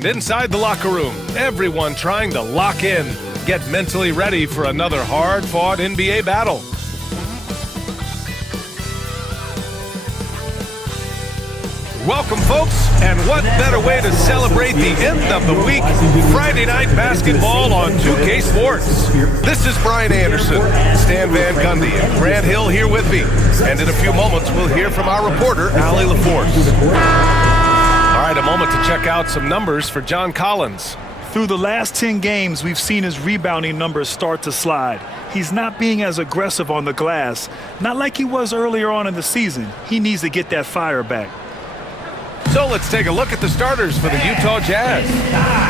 And inside the locker room, everyone trying to lock in, get mentally ready for another hard-fought NBA battle. Welcome, folks, and what better way to celebrate the end of the week? Friday night basketball on 2K Sports. This is Brian Anderson, Stan Van Gundy, and Grant Hill here with me. And in a few moments, we'll hear from our reporter, Allie LaForce. All right, a moment to check out some numbers for John Collins. Through the last 10 games, we've seen his rebounding numbers start to slide. He's not being as aggressive on the glass, not like he was earlier on in the season. He needs to get that fire back. So let's take a look at the starters for the Utah Jazz.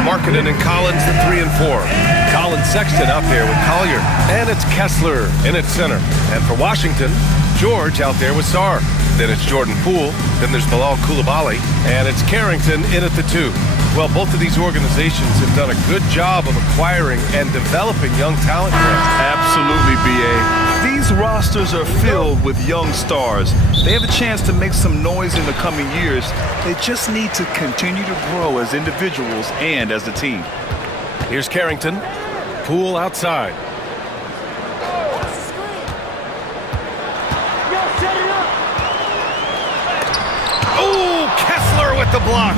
Markkanen and Collins, the 3 and 4. Colin Sexton out there with Collier. And it's Kessler in at center. And for Washington, George out there with Sarr. Then it's Jordan Poole. Then there's Bilal Coulibaly. And it's Carrington in at the 2. Well, both of these organizations have done a good job of acquiring and developing young talent. Absolutely, B.A. These rosters are filled with young stars. They have a chance to make some noise in the coming years. They just need to continue to grow as individuals and as a team. Here's Carrington. Poole outside. Oh, Kessler with the block.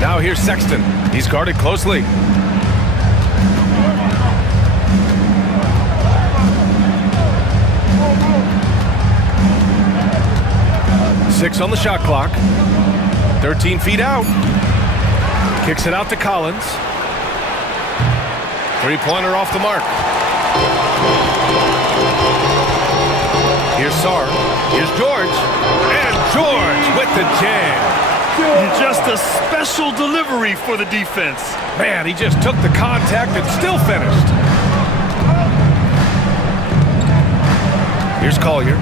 Now here's Sexton. He's guarded closely. Six on the shot clock. 13 feet out. Kicks it out to Collins. Three-pointer off the mark. Here's Sarr. Here's George. And George with the jam. Just a special delivery for the defense. Man, he just took the contact and still finished. Here's Collier.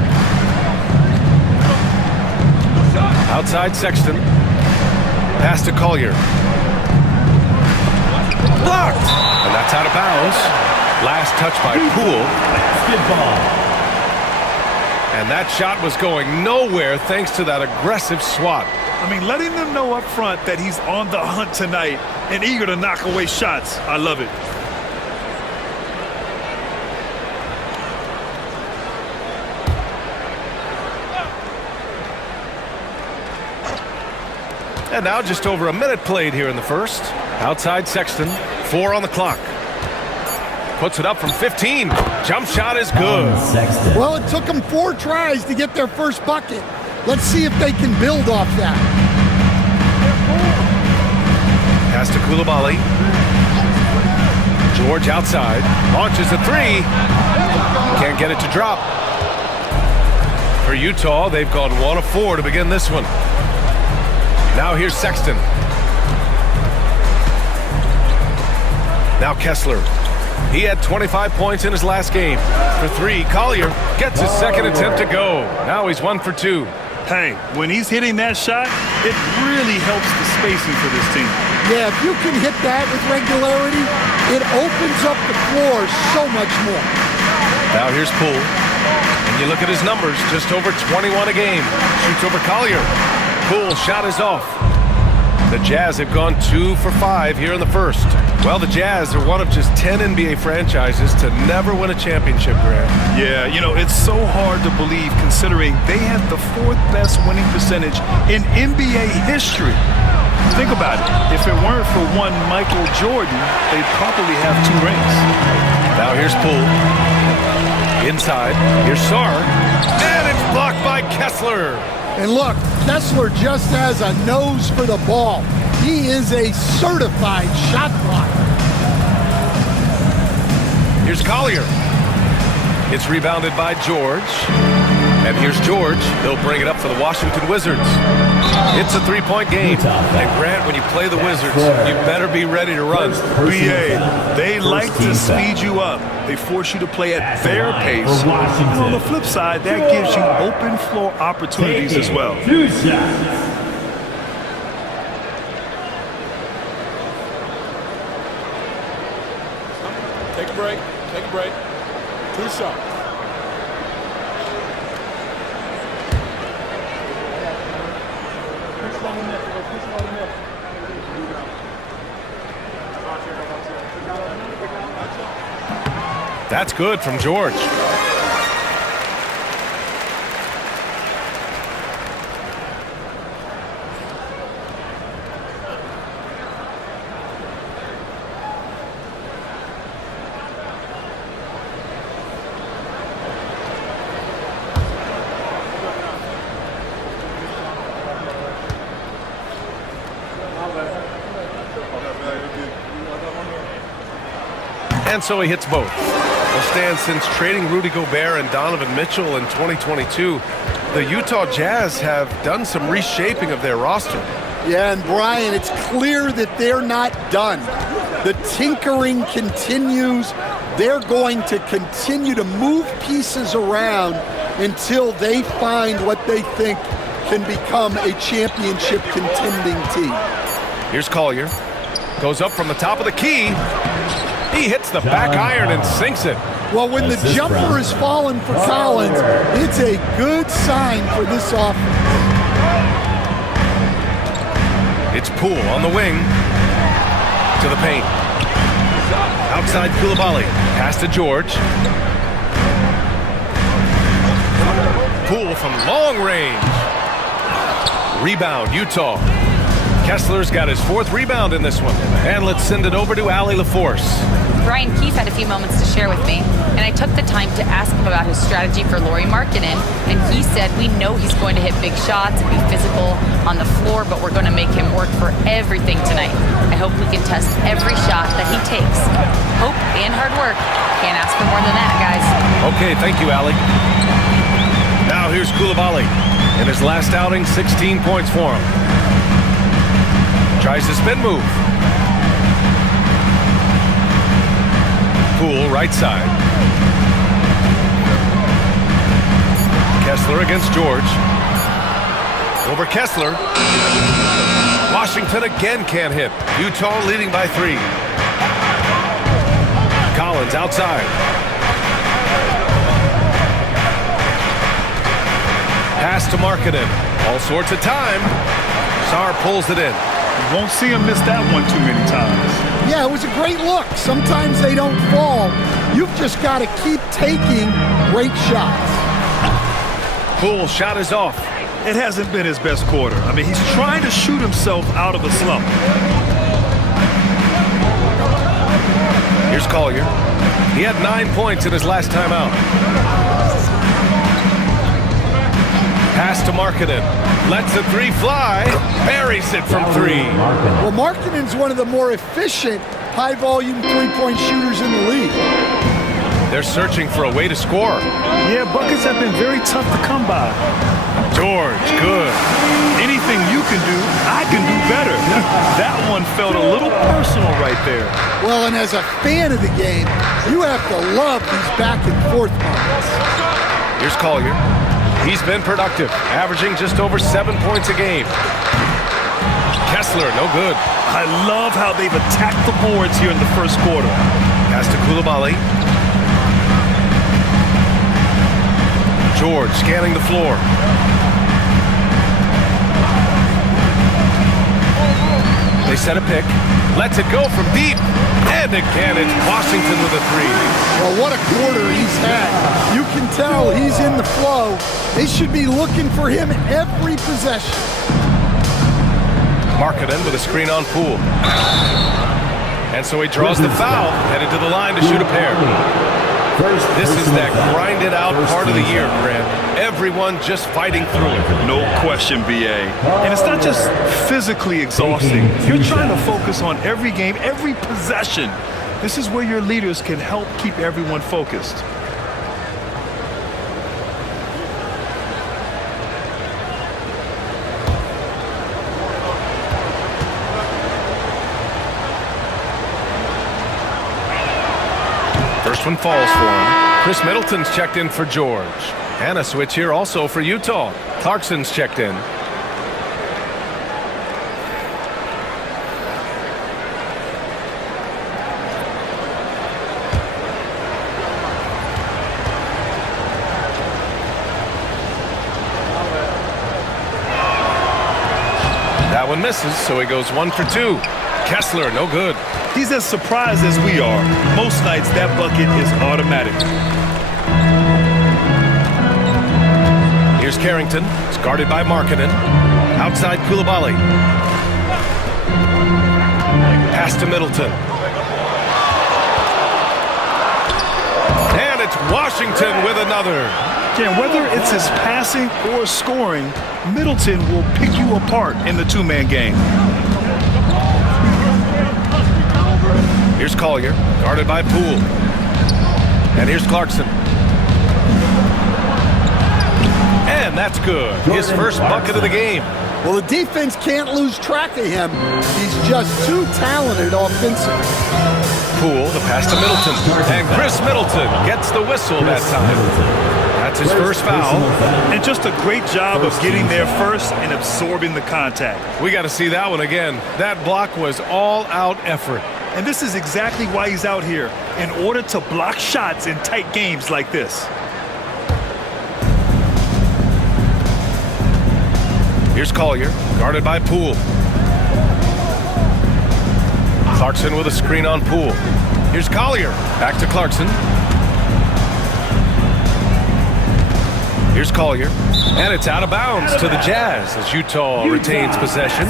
Outside Sexton. Pass to Collier. Blocked! And that's out of bounds. Last touch by Poole. And that shot was going nowhere thanks to that aggressive swat. I mean, letting them know up front that he's on the hunt tonight and eager to knock away shots. I love it. And now just over a minute played here in the first. Outside Sexton, 4 on the clock. Puts it up from 15. Jump shot is good. Well, it took them 4 tries to get their first bucket. Let's see if they can build off that. Pass to Coulibaly. George outside. Launches a 3. Can't get it to drop. For Utah, they've gone 1 of 4 to begin this one. Now here's Sexton. Now Kessler. He had 25 points in his last game. For 3, Collier gets his second attempt to go. Now he's 1 for 2. Hey, when he's hitting that shot, it really helps the spacing for this team. Yeah, if you can hit that with regularity, it opens up the floor so much more. Now here's Poole. And you look at his numbers, just over 21 a game. Shoots over Collier. Poole shot is off. The Jazz have gone 2 for 5 here in the first. Well, the Jazz are one of just 10 NBA franchises to never win a championship, Grant. Yeah, you know, it's so hard to believe considering they have the 4th best winning percentage in NBA history. Think about it. If it weren't for one Michael Jordan, they'd probably have 2 rings. Now here's Poole. Inside. Here's Sarr. And it's blocked by Kessler. And look, Kessler just has a nose for the ball. He is a certified shot blocker. Here's Collier. It's rebounded by George. And here's George. He'll bring it up for the Washington Wizards. It's a 3-point game. And Grant, when you play the Wizards, you better be ready to run. BA, they like to speed you up. They force you to play at their pace. And on the flip side, that gives you open floor opportunities as well. Take a break. Take a break. 2 shots. That's good from George. And so he hits both. Will stand since trading Rudy Gobert and Donovan Mitchell in 2022. The Utah Jazz have done some reshaping of their roster. Yeah, and Brian, it's clear that they're not done. The tinkering continues. They're going to continue to move pieces around until they find what they think can become a championship contending team. Here's Collier. Goes up from the top of the key. He hits the back iron and sinks it. Well, when the jumper is falling for Collins, it's a good sign for this offense. It's Poole on the wing to the paint. Outside Koulibaly. Pass to George. Poole from long range. Rebound, Utah. Kessler's got his 4th rebound in this one. And let's send it over to Allie LaForce. Brian Keefe had a few moments to share with me, and I took the time to ask him about his strategy for Lauri Markkanen, and he said, we know he's going to hit big shots and be physical on the floor, but we're going to make him work for everything tonight. I hope we can test every shot that he takes. Hope and hard work. Can't ask for more than that, guys. Okay, thank you, Allie. Now here's Koulibaly. In his last outing, 16 points for him. Tries the spin move. Poole, right side. Kessler against George. Over Kessler. Washington again can't hit. Utah leading by 3. Collins outside. Pass to Markkanen. All sorts of time. Sarr pulls it in. You won't see him miss that one too many times. Yeah, it was a great look. Sometimes they don't fall. You've just got to keep taking great shots. Poole shot is off. It hasn't been his best quarter. I mean, he's trying to shoot himself out of a slump. Here's Collier. He had 9 points in his last time out. Pass to Markkanen. Lets the 3 fly. Buries it from 3. Well, Markkanen's one of the more efficient, high-volume three-point shooters in the league. They're searching for a way to score. Yeah, buckets have been very tough to come by. George, good. Anything you can do, I can do better. That one felt a little personal right there. Well, and as a fan of the game, you have to love these back-and-forth moments. Here's Collier. He's been productive, averaging just over 7 points a game. Kessler, no good. I love how they've attacked the boards here in the first quarter. Pass to Koulibaly. George scanning the floor. They set a pick. Lets it go from deep. And again, it's Washington with a 3. Well, what a quarter he's had. You can tell he's in the flow. They should be looking for him every possession. Markkanen with a screen on Poole. And so he draws the foul, headed to the line to shoot a pair. This is that grinded out part of the year, Grant. Everyone just fighting through it. No question, BA. And it's not just physically exhausting. You're trying to focus on every game, every possession. This is where your leaders can help keep everyone focused. First one falls for him. Chris Middleton's checked in for George. And a switch here also for Utah. Clarkson's checked in. That one misses, so he goes 1 for 2. Kessler, no good. He's as surprised as we are. Most nights, that bucket is automatic. Here's Carrington. It's guarded by Markkanen. Outside Coulibaly. Pass to Middleton. And it's Washington with another. Yeah, whether it's his passing or scoring, Middleton will pick you apart in the two-man game. Here's Collier, guarded by Poole. And here's Clarkson. And that's good. His first bucket of the game. Well, the defense can't lose track of him. He's just too talented offensively. Poole, the pass to Middleton. And Chris Middleton gets the whistle that time. That's his first foul. And just a great job of getting there first and absorbing the contact. We got to see that one again. That block was all-out effort. And this is exactly why he's out here, in order to block shots in tight games like this. Here's Collier, guarded by Poole. Clarkson with a screen on Poole. Here's Collier, back to Clarkson. Here's Collier, and it's out of bounds to the Jazz as Utah retains possession.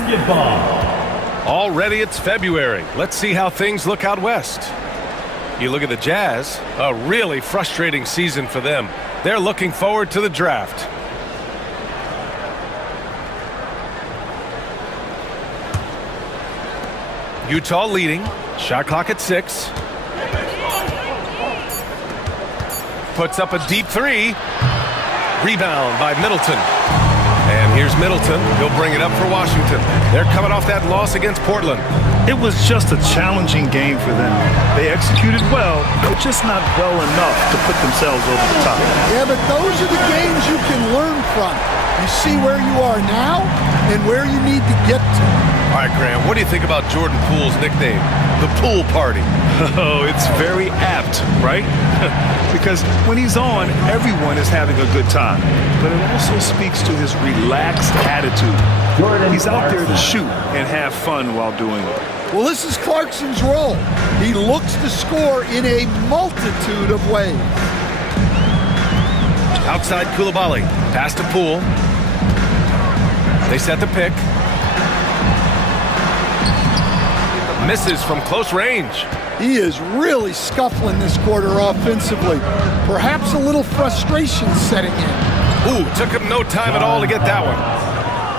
Already it's February. Let's see how things look out west. You look at the Jazz, a really frustrating season for them. They're looking forward to the draft. Utah leading, shot clock at 6. Puts up a deep 3. Rebound by Middleton. And here's Middleton. He'll bring it up for Washington. They're coming off that loss against Portland. It was just a challenging game for them. They executed well, but just not well enough to put themselves over the top. Yeah, but those are the games you can learn from. You see where you are now and where you need to get to. All right, Graham, what do you think about Jordan Poole's nickname, the Pool Party? Oh, it's very apt, right? Because when he's on, everyone is having a good time. But it also speaks to his relaxed attitude. He's out there to shoot and have fun while doing it. Well, this is Clarkson's role. He looks to score in a multitude of ways. Outside Coulibaly, pass to Poole. They set the pick. Misses from close range. He is really scuffling this quarter offensively. Perhaps a little frustration setting in. Ooh, took him no time at all to get that one.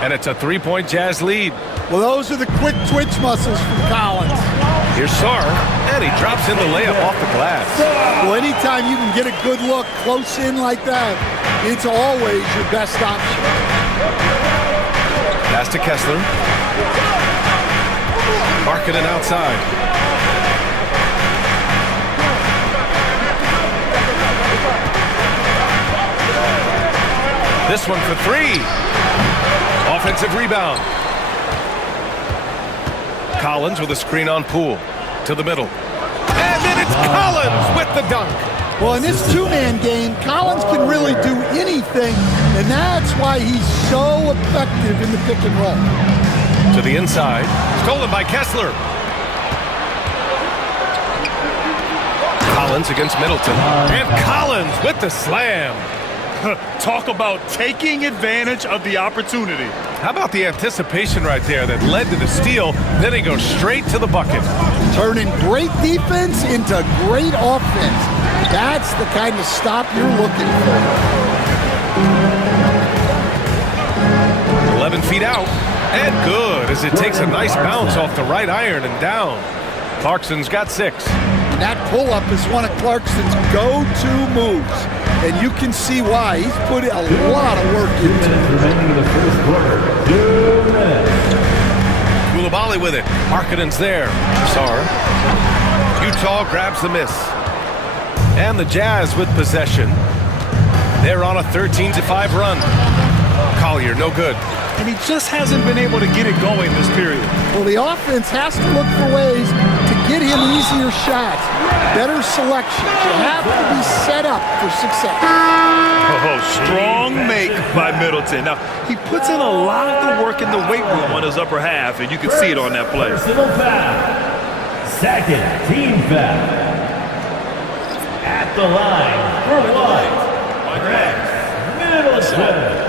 And it's a 3-point Jazz lead. Well, those are the quick twitch muscles from Collins. Here's Sarr, and he drops in the layup off the glass. Well, anytime you can get a good look close in like that, it's always your best option. Pass to Kessler. Markkanen outside. This one for 3. Offensive rebound. Collins with a screen on Poole. To the middle. And then it's Collins with the dunk. Well, in this two-man game, Collins can really do anything, and that's why he's so effective in the pick and roll. To the inside. Stolen by Kessler. Collins against Middleton. And Collins with the slam. Talk about taking advantage of the opportunity. How about the anticipation right there that led to the steal? Then he goes straight to the bucket. Turning great defense into great offense. That's the kind of stop you're looking for. 11 feet out. And good as it takes a nice bounce off the right iron and down. Clarkson's got 6. And that pull-up is one of Clarkson's go-to moves. And you can see why. He's put a lot of work into it. Remaining in the first quarter. 2 minutes. Coulibaly with it. Markkanen's there. Sarr. Utah grabs the miss. And the Jazz with possession. They're on a 13-5 run. Collier, no good. And he just hasn't been able to get it going this period. Well, the offense has to look for ways to get him easier shots, better selections. You have to be set up for success. Oh, strong make by Middleton. Now, he puts in a lot of the work in the weight room on his upper half, and you can see it on that play. Personal foul. Second team foul. At the line for White. Middleton.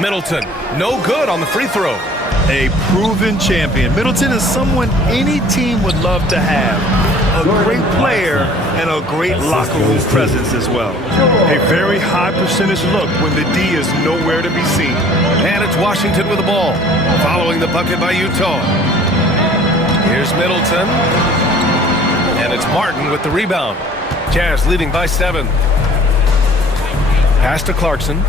Middleton, no good on the free throw. A proven champion. Middleton is someone any team would love to have. A great player and a great locker room presence as well. A very high percentage look when the D is nowhere to be seen. And it's Washington with the ball, following the bucket by Utah. Here's Middleton. And it's Martin with the rebound. Jazz leading by 7. Pass to Clarkson.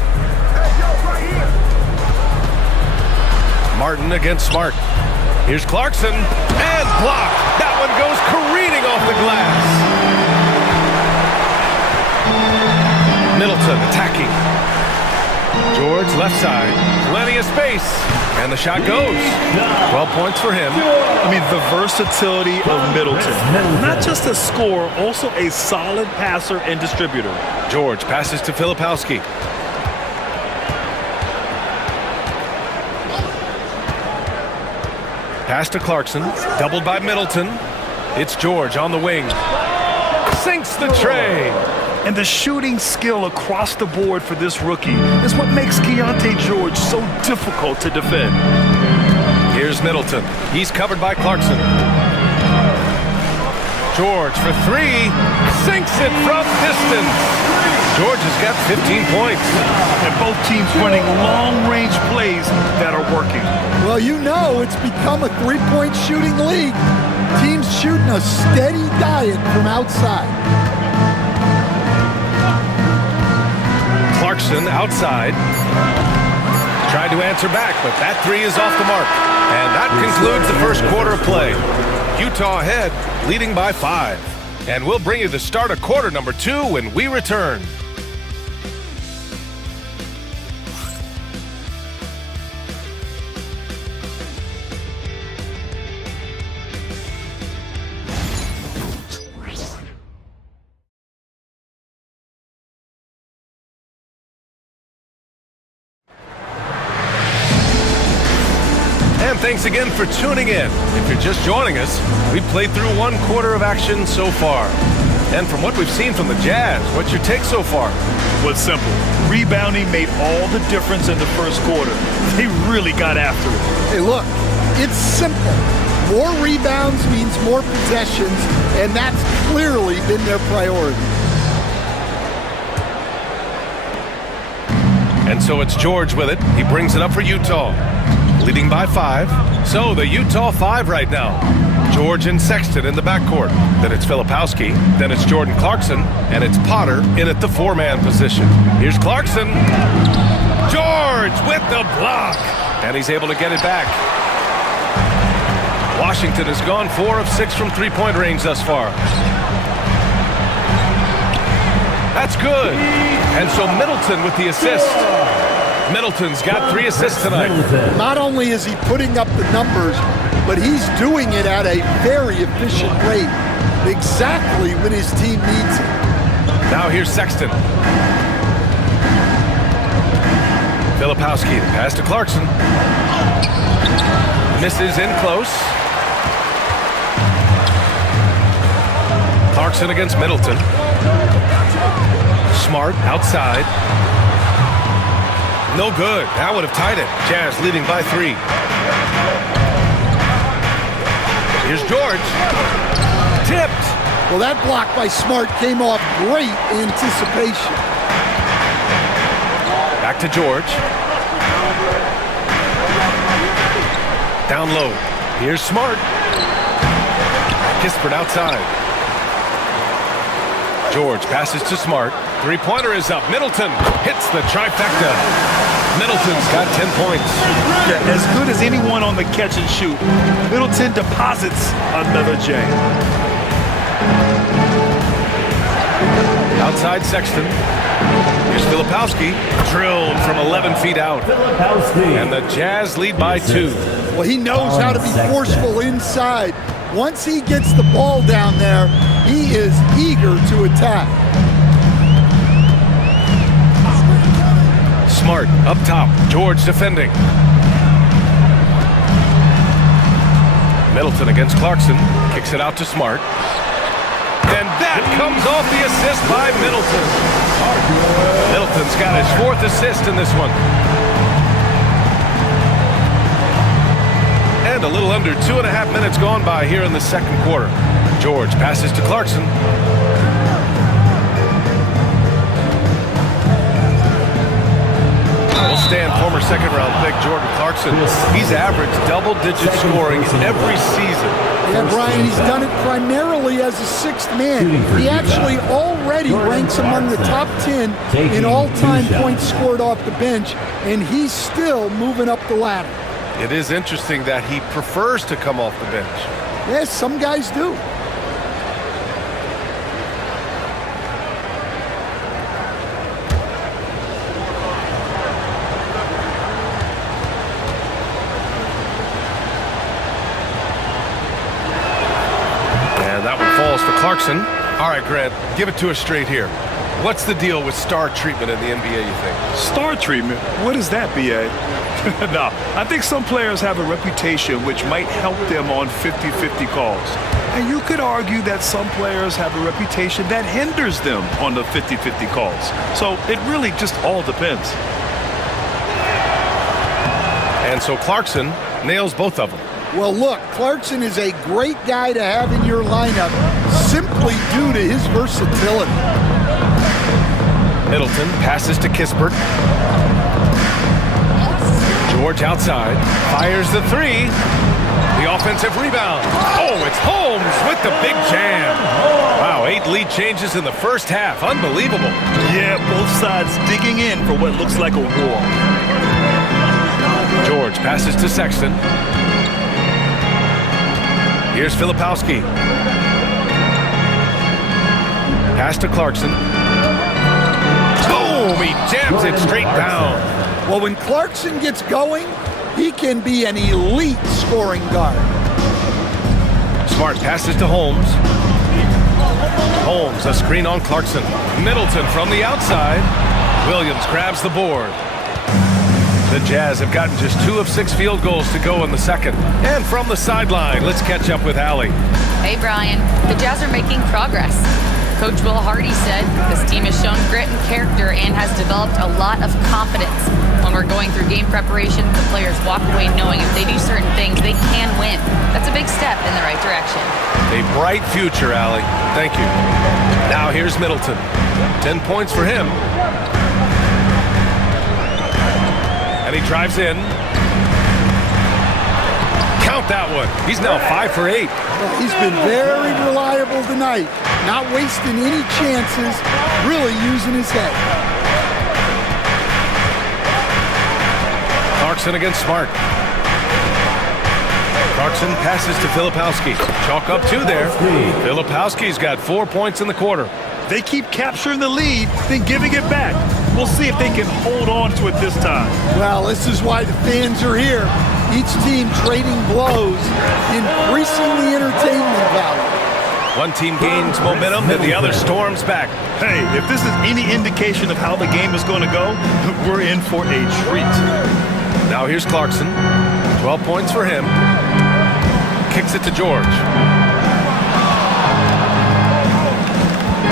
Martin against Smart. Here's Clarkson, and blocked. That one goes careening off the glass. Middleton attacking. George left side, plenty of space, and the shot goes. 12 points for him. I mean, the versatility of Middleton. Not just a scorer, also a solid passer and distributor. George passes to Filipowski. Pass to Clarkson, doubled by Middleton. It's George on the wing. Sinks the tray. And the shooting skill across the board for this rookie is what makes Keontae George so difficult to defend. Here's Middleton. He's covered by Clarkson. George for 3. Sinks it from distance. George has got 15 points. And both teams running long-range plays that are working. Well, you know it's become a three-point shooting league. Teams shooting a steady diet from outside. Clarkson outside. Tried to answer back, but that 3 is off the mark. And that concludes the first quarter of play. Utah ahead, leading by 5. And we'll bring you the start of quarter number 2 when we return. Thanks again for tuning in. If you're just joining us, we've played through 1 quarter of action so far. And from what we've seen from the Jazz, what's your take so far? Well, it's simple. Rebounding made all the difference in the first quarter. They really got after it. Hey, look, it's simple. More rebounds means more possessions, and that's clearly been their priority. And so it's George with it. He brings it up for Utah. Leading by 5. So the Utah 5 right now. George and Sexton in the backcourt. Then it's Filipowski. Then it's Jordan Clarkson. And it's Potter in at the 4-man position. Here's Clarkson. George with the block. And he's able to get it back. Washington has gone 4 of 6 from three-point range thus far. That's good. And so Middleton with the assist. Middleton's got 3 assists tonight. Not only is he putting up the numbers, but he's doing it at a very efficient rate, exactly when his team needs it. Now here's Sexton. Filipowski, pass to Clarkson. Misses in close. Clarkson against Middleton. Smart outside. No good. That would have tied it. Jazz leading by 3. Here's George. Tipped. Well, that block by Smart came off great anticipation. Back to George. Down low. Here's Smart. Kispert outside. George passes to Smart. Three-pointer is up. Middleton hits the trifecta. Middleton's got 10 points. Yeah, as good as anyone on the catch and shoot. Middleton deposits another J. Outside Sexton. Here's Filipowski, drilled from 11 feet out. And the Jazz lead by 2. Well, he knows how to be forceful inside. Once he gets the ball down there, he is eager to attack. Smart up top. George defending. Middleton against Clarkson. Kicks it out to Smart. And that comes off the assist by Middleton. Middleton's got his 4th assist in this one. And a little under 2.5 minutes gone by here in the second quarter. George passes to Clarkson. We'll stand former second-round pick Jordan Clarkson. He's averaged double-digit scoring every season. Yeah, Brian, he's done it primarily as a 6th man. He actually already ranks among the top 10 in all-time points scored off the bench, and he's still moving up the ladder. It is interesting that he prefers to come off the bench. Yes, some guys do. For Clarkson. All right, Grant, give it to us straight here. What's the deal with star treatment in the NBA, you think? Star treatment? What is that, B.A.? No, I think some players have a reputation which might help them on 50-50 calls. And you could argue that some players have a reputation that hinders them on the 50-50 calls. So it really just all depends. And so Clarkson nails both of them. Well, look, Clarkson is a great guy to have in your lineup simply due to his versatility. Middleton passes to Kispert. George outside, fires the 3. The offensive rebound. Oh, it's Holmes with the big jam. Wow, 8 lead changes in the first half. Unbelievable. Yeah, both sides digging in for what looks like a war. George passes to Sexton. Here's Filipowski. Pass to Clarkson. Boom! He jams it straight down. Well, when Clarkson gets going, he can be an elite scoring guard. Smart passes to Holmes. Holmes, a screen on Clarkson. Middleton from the outside. Williams grabs the board. The Jazz have gotten just 2 of 6 field goals to go in the second. And from the sideline, let's catch up with Allie. Hey, Brian. The Jazz are making progress. Coach Will Hardy said this team has shown grit and character and has developed a lot of confidence. When we're going through game preparation, the players walk away knowing if they do certain things, they can win. That's a big step in the right direction. A bright future, Allie. Thank you. Now here's Middleton. 10 points for him. And he drives in. Count that one. He's now 5 for 8. Well, he's been very reliable tonight. Not wasting any chances, really using his head. Clarkson against Smart. Clarkson passes to Filipowski. Chalk up 2 there. Filipowski's got 4 points in the quarter. They keep capturing the lead, then giving it back. We'll see if they can hold on to it this time. Well, this is why the fans are here. Each team trading blows, increasing the entertainment value. One team gains momentum and the other storms back. Hey, if this is any indication of how the game is going to go, we're in for a treat. Now here's Clarkson. 12 points for him. Kicks it to George.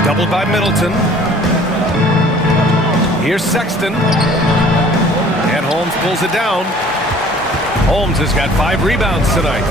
Doubled by Middleton. Here's Sexton. And Holmes pulls it down. Holmes has got 5 rebounds tonight.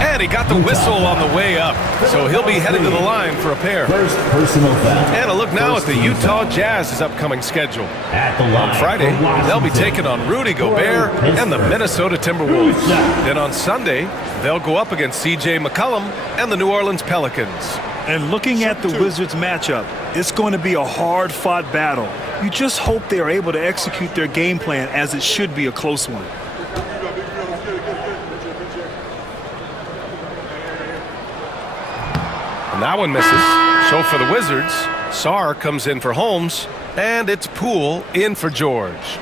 And he got the whistle on the way up. So he'll be headed to the line for a pair. First personal foul. And a look now at the Utah Jazz's upcoming schedule. On Friday, they'll be taking on Rudy Gobert and the Minnesota Timberwolves. Then on Sunday, they'll go up against C.J. McCollum and the New Orleans Pelicans. And looking at the Wizards matchup, it's going to be a hard-fought battle. You just hope they are able to execute their game plan as it should be a close one. And that one misses. So for the Wizards, Sarr comes in for Holmes, and it's Poole in for George.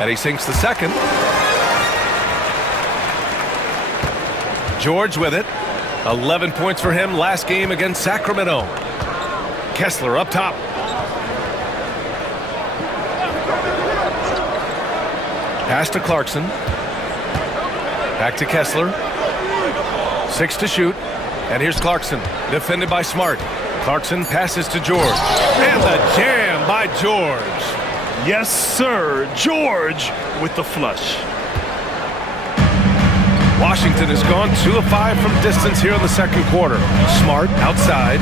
And he sinks the second. George with it. 11 points for him last game against Sacramento. Kessler up top. Pass to Clarkson. Back to Kessler. 6 to shoot. And here's Clarkson, defended by Smart. Clarkson passes to George. And the jam by George. Yes, sir. George with the flush. Washington has gone 2 of 5 from distance here in the second quarter. Smart outside.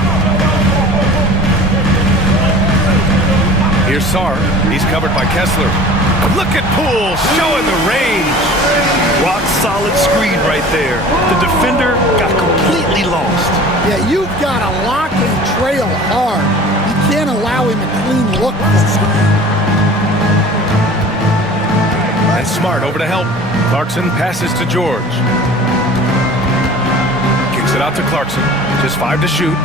Here's Sarr. He's covered by Kessler. Look at Poole showing the range. Rock solid screen right there. The defender got completely lost. Yeah, you've got to lock and trail hard. You can't allow him a clean look. And Smart over to help. Clarkson passes to George. Kicks it out to Clarkson. Just 5 to shoot.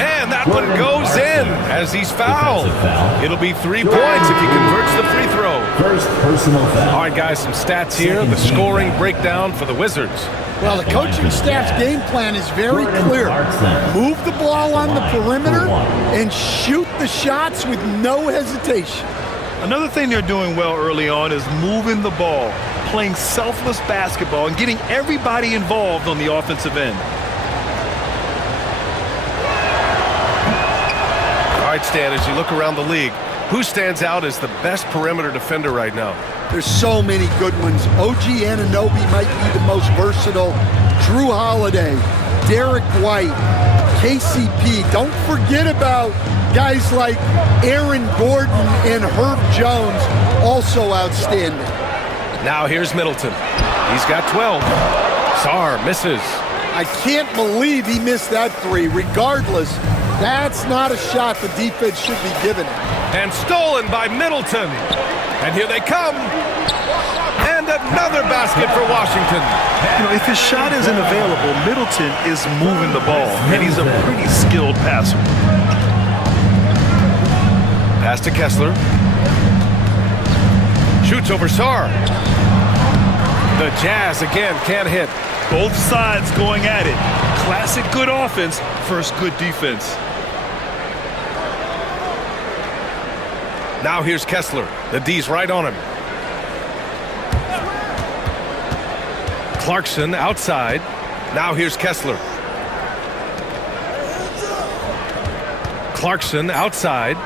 And that one goes in as he's fouled. It'll be 3 points if he converts the free throw. First personal foul. All right, guys, some stats here. The scoring breakdown for the Wizards. Well, the coaching staff's game plan is very clear. Move the ball on the perimeter and shoot the shots with no hesitation. Another thing they're doing well early on is moving the ball, playing selfless basketball, and getting everybody involved on the offensive end. All right, Stan, as you look around the league, who stands out as the best perimeter defender right now? There's so many good ones. OG Anunoby might be the most versatile. Drew Holiday, Derek White, KCP. Don't forget about guys like Aaron Gordon and Herb Jones, also outstanding. Now here's Middleton. He's got 12. Sarr misses. I can't believe he missed that 3. Regardless, that's not a shot the defense should be giving him. And stolen by Middleton. And here they come. And another basket for Washington. You know, if his shot isn't available, Middleton is moving the ball, and he's a pretty skilled passer. Pass to Kessler. Shoots over Sarr. The Jazz again can't hit. Both sides going at it. Classic good offense versus good defense. Now here's Kessler. The D's right on him. Clarkson outside. Now here's Kessler. Clarkson outside.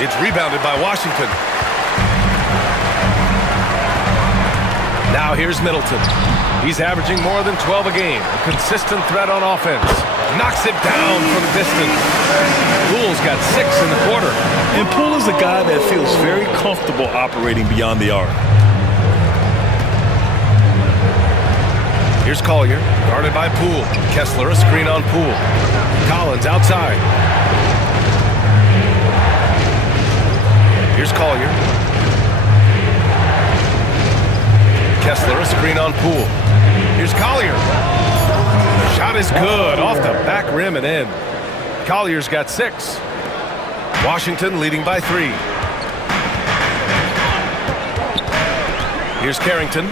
It's rebounded by Washington. Now here's Middleton. He's averaging more than 12 a game. A consistent threat on offense. Knocks it down from distance. Poole's got 6 in the quarter. And Poole is a guy that feels very comfortable operating beyond the arc. Here's Collier, guarded by Poole. Kessler, a screen on Poole. Collins outside. Here's Collier. Kessler, a screen on Poole. Here's Collier. Shot is good, off the back rim and in. Collier's got 6. Washington leading by 3. Here's Carrington.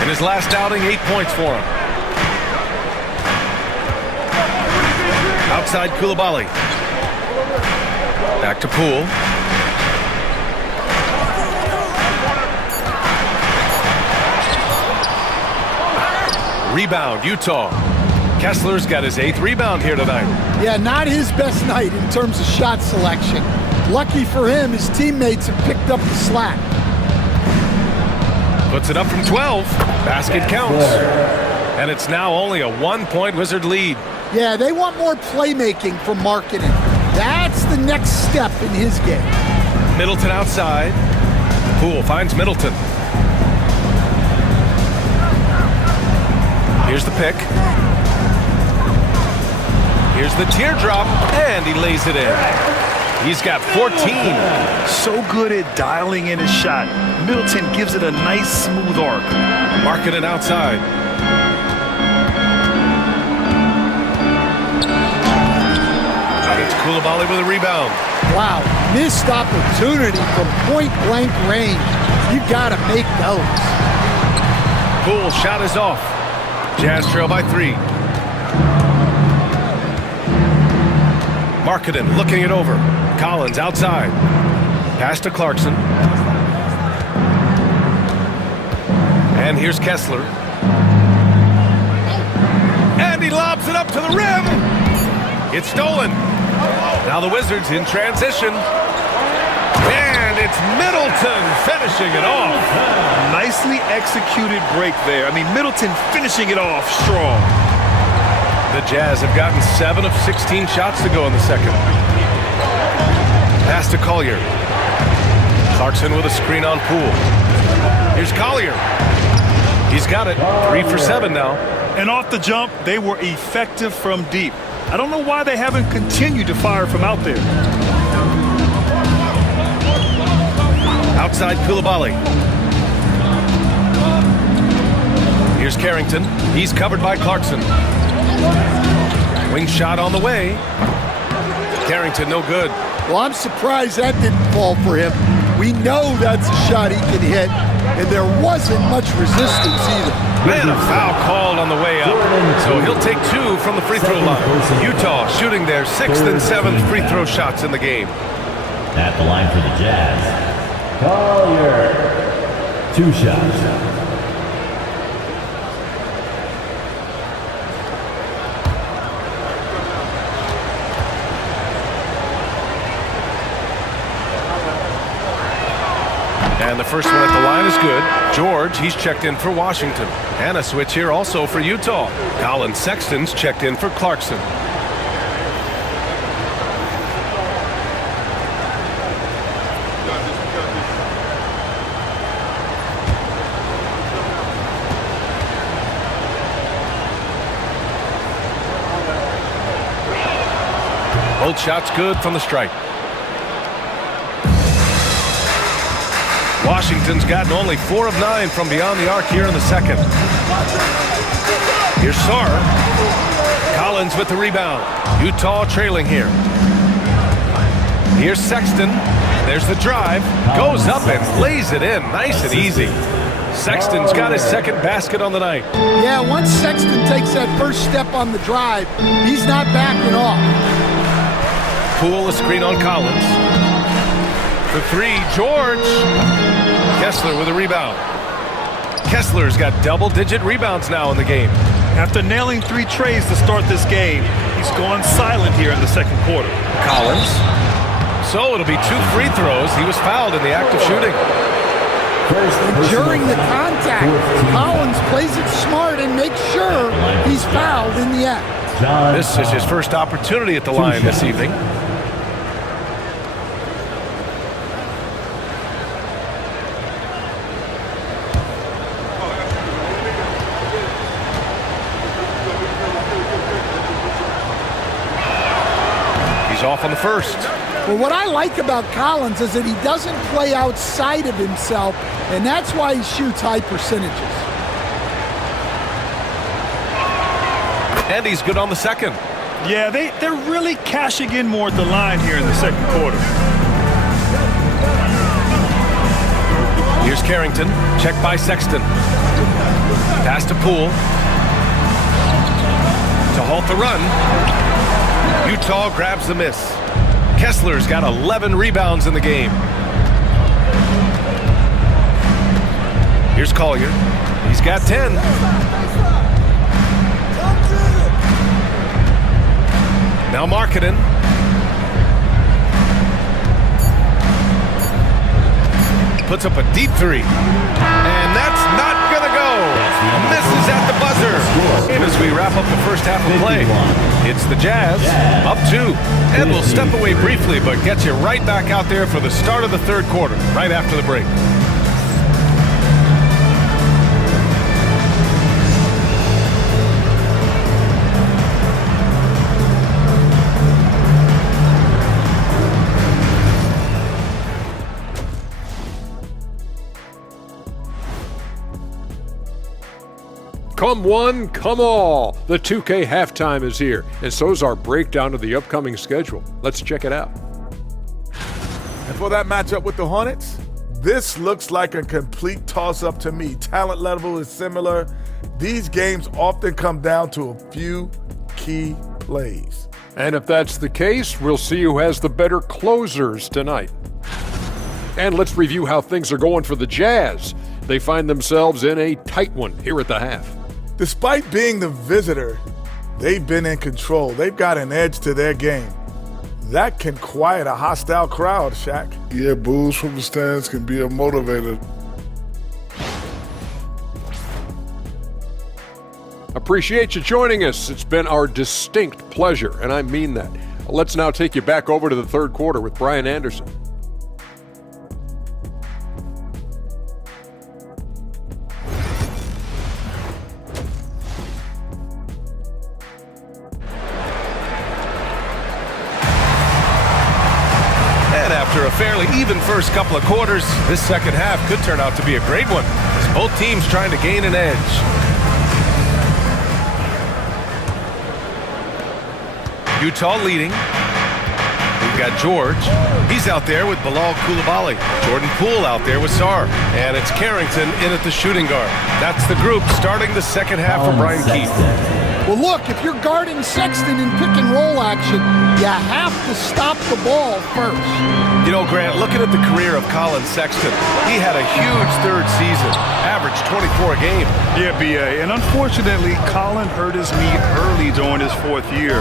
In his last outing, 8 points for him. Outside Coulibaly. Back to Poole. Rebound, Utah. Kessler's got his 8th rebound here tonight. Yeah, not his best night in terms of shot selection. Lucky for him, his teammates have picked up the slack. Puts it up from 12. Basket counts. And it's now only a 1-point Wizard lead. Yeah, they want more playmaking from Markkanen. That's the next step in his game. Middleton outside. Poole finds Middleton. Here's the pick. Here's the teardrop, and he lays it in. He's got 14. So good at dialing in his shot. Middleton gives it a nice smooth arc. Marking it outside. It's Coulibaly with a rebound. Wow, missed opportunity from point-blank range. You got to make those. Poole shot is off. Jazz trail by 3. Markkanen looking it over. Collins outside. Pass to Clarkson. And here's Kessler. And he lobs it up to the rim. It's stolen. Now the Wizards in transition. And it's Middleton finishing it off. Nicely executed break there. I mean, Middleton finishing it off strong. The Jazz have gotten 7 of 16 shots to go in the second. Pass to Collier. Clarkson with a screen on Poole. Here's Collier. He's got it. 3 for 7 now. And off the jump, they were effective from deep. I don't know why they haven't continued to fire from out there. Outside Coulibaly. Here's Carrington. He's covered by Clarkson. Wing shot on the way. Carrington no good. Well, I'm surprised that didn't fall for him. We know that's a shot he can hit, and there wasn't much resistance either. And a foul called on the way up. So he'll take 2 from the free throw line. Utah shooting their 6th and 7th free throw shots in the game. At the line for the Jazz, Collier. 2 shots. And the first one at the line is good. George, he's checked in for Washington. And a switch here also for Utah. Colin Sexton's checked in for Clarkson. Both shots good from the stripe. Washington's gotten only 4 of 9 from beyond the arc here in the second. Here's Sarr. Collins with the rebound. Utah trailing here. Here's Sexton. There's the drive. Goes up and lays it in. Nice and easy. Sexton's got his second basket on the night. Yeah, once Sexton takes that first step on the drive, he's not backing off. Poole a screen on Collins. For 3, George. Kessler with a rebound. Kessler's got double-digit rebounds now in the game. After nailing 3 trays to start this game, he's gone silent here in the second quarter. Collins. So it'll be 2 free throws. He was fouled in the act of shooting. And during the contact, Collins plays it smart and makes sure he's fouled in the act. This is his first opportunity at the line this evening. He's off on the first. Well, what I like about Collins is that he doesn't play outside of himself, and that's why he shoots high percentages. And he's good on the second. Yeah, they're really cashing in more at the line here in the second quarter. Here's Carrington. Checked by Sexton. Pass to Poole. To halt the run. Utah grabs the miss. Kessler's got 11 rebounds in the game. Here's Collier. He's got 10. Now Markkanen. Puts up a deep 3. And that's not going to go. Misses at the buzzer. And as we wrap up the first half of play, it's the Jazz up 2. And we'll step away briefly, but get you right back out there for the start of the third quarter, right after the break. Come one, come all. The 2K halftime is here, and so is our breakdown of the upcoming schedule. Let's check it out. And for that matchup with the Hornets, this looks like a complete toss-up to me. Talent level is similar. These games often come down to a few key plays. And if that's the case, we'll see who has the better closers tonight. And let's review how things are going for the Jazz. They find themselves in a tight one here at the half. Despite being the visitor, they've been in control. They've got an edge to their game. That can quiet a hostile crowd, Shaq. Yeah, boos from the stands can be a motivator. Appreciate you joining us. It's been our distinct pleasure, and I mean that. Let's now take you back over to the third quarter with Brian Anderson. After a fairly even first couple of quarters, this second half could turn out to be a great one, as both teams trying to gain an edge. Utah leading. We've got George. He's out there with Bilal Coulibaly. Jordan Poole out there with Sarr. And it's Carrington in at the shooting guard. That's the group starting the second half for Brian Keith. Well, look, if you're guarding Sexton in pick-and-roll action, you have to stop the ball first. You know, Grant, looking at the career of Colin Sexton, he had a huge third season, averaged 24 a game. Yeah, B.A., and unfortunately, Colin hurt his knee early during his fourth year.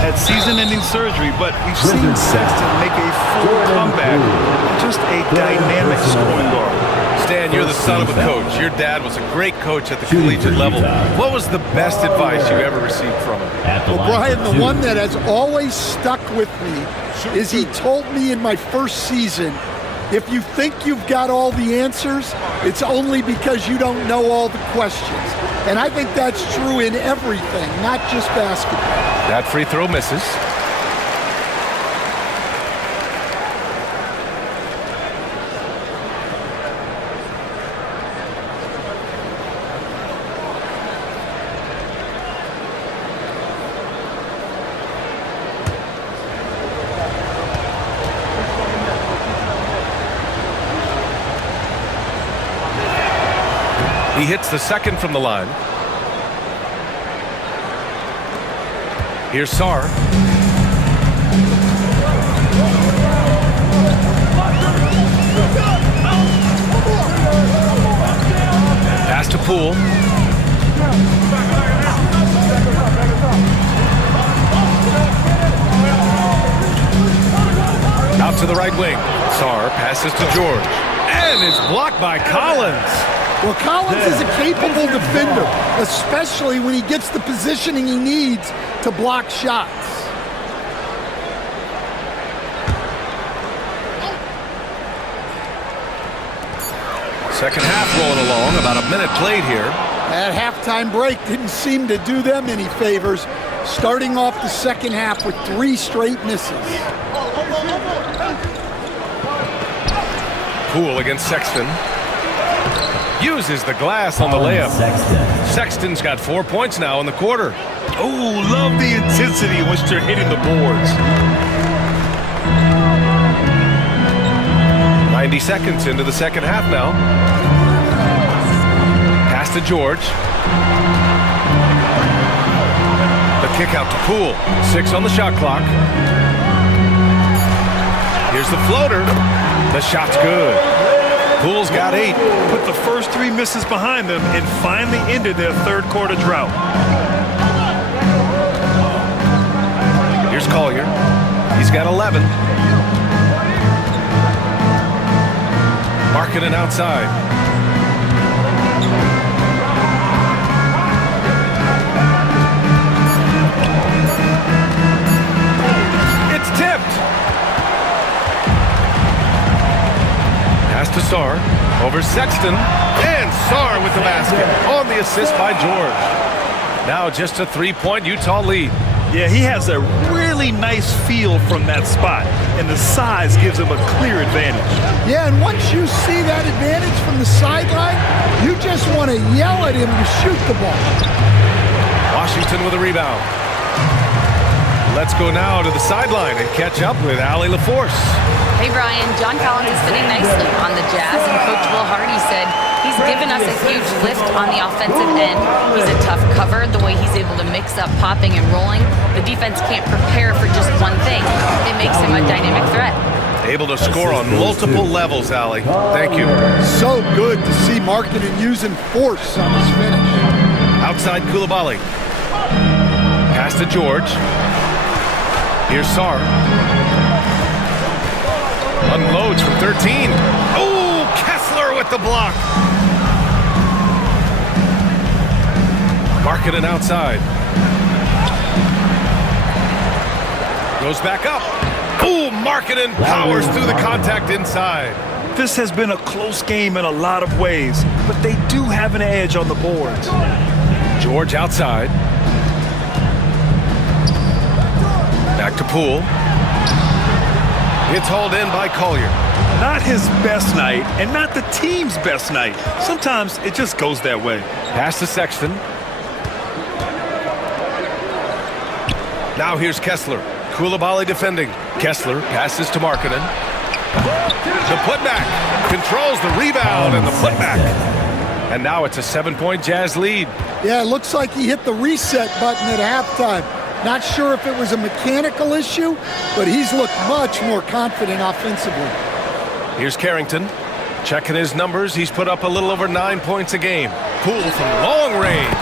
Had season-ending surgery, but we've seen Sexton make a full comeback. Just a dynamic scoring guard. Stan, you're the son of a coach. Your dad was a great coach at the collegiate level. What was the best advice you ever received from him? Well, Brian, the one that has always stuck with me is he told me in my first season, if you think you've got all the answers, it's only because you don't know all the questions. And I think that's true in everything, not just basketball. That free throw misses. He hits the second from the line. Here's Sarr. Pass to Poole. Out to the right wing. Sarr passes to George. And it's blocked by Collins. Well, Collins is a capable defender, especially when he gets the positioning he needs to block shots. Second half rolling along, about a minute played here. That halftime break didn't seem to do them any favors, starting off the second half with 3 straight misses. Poole against Sexton. Uses the glass on the layup. Sexton's got 4 points now in the quarter. Oh, love the intensity once they're hitting the boards. 90 seconds into the second half now. Pass to George. The kick out to Poole. 6 on the shot clock. Here's the floater. The shot's good. Poole's got 8. Put the first 3 misses behind them and finally ended their third quarter drought. Here's Collier. He's got 11. Marking it outside. It's tipped. Pass to Sarr. Over Sexton. And Sarr with the basket on the assist by George. Now just a 3-point Utah lead. Yeah, he has a really nice feel from that spot, and the size gives him a clear advantage. Yeah, and once you see that advantage from the sideline, you just want to yell at him to shoot the ball. Washington with a rebound. Let's go now to the sideline and catch up with Allie LaForce. Hey, Brian, John Collins is fitting nicely on the Jazz, and Coach Will Hardy said he's given us a huge lift on the offensive end. He's a tough cover, the way he's able to mix up popping and rolling. The defense can't prepare for just one thing. It makes him a dynamic threat. Able to score on multiple levels, Allie. Thank you. So good to see Markkanen using force on his finish. Outside Coulibaly. Pass to George. Here's Sarr. Unloads from 13. Oh, Kessler with the block. Markkanen outside. Goes back up. Oh, Markkanen powers through the contact inside. This has been a close game in a lot of ways, but they do have an edge on the boards. George outside. Back to Poole. It's hauled in by Collier. Not his best night, and not the team's best night. Sometimes it just goes that way. Pass to Sexton. Now here's Kessler. Coulibaly defending. Kessler passes to Markkanen. The putback. Controls the rebound and the putback. And now it's a 7-point Jazz lead. Yeah, it looks like he hit the reset button at halftime. Not sure if it was a mechanical issue, but he's looked much more confident offensively. Here's Carrington. Checking his numbers. He's put up a little over 9 points a game. Poole from long range.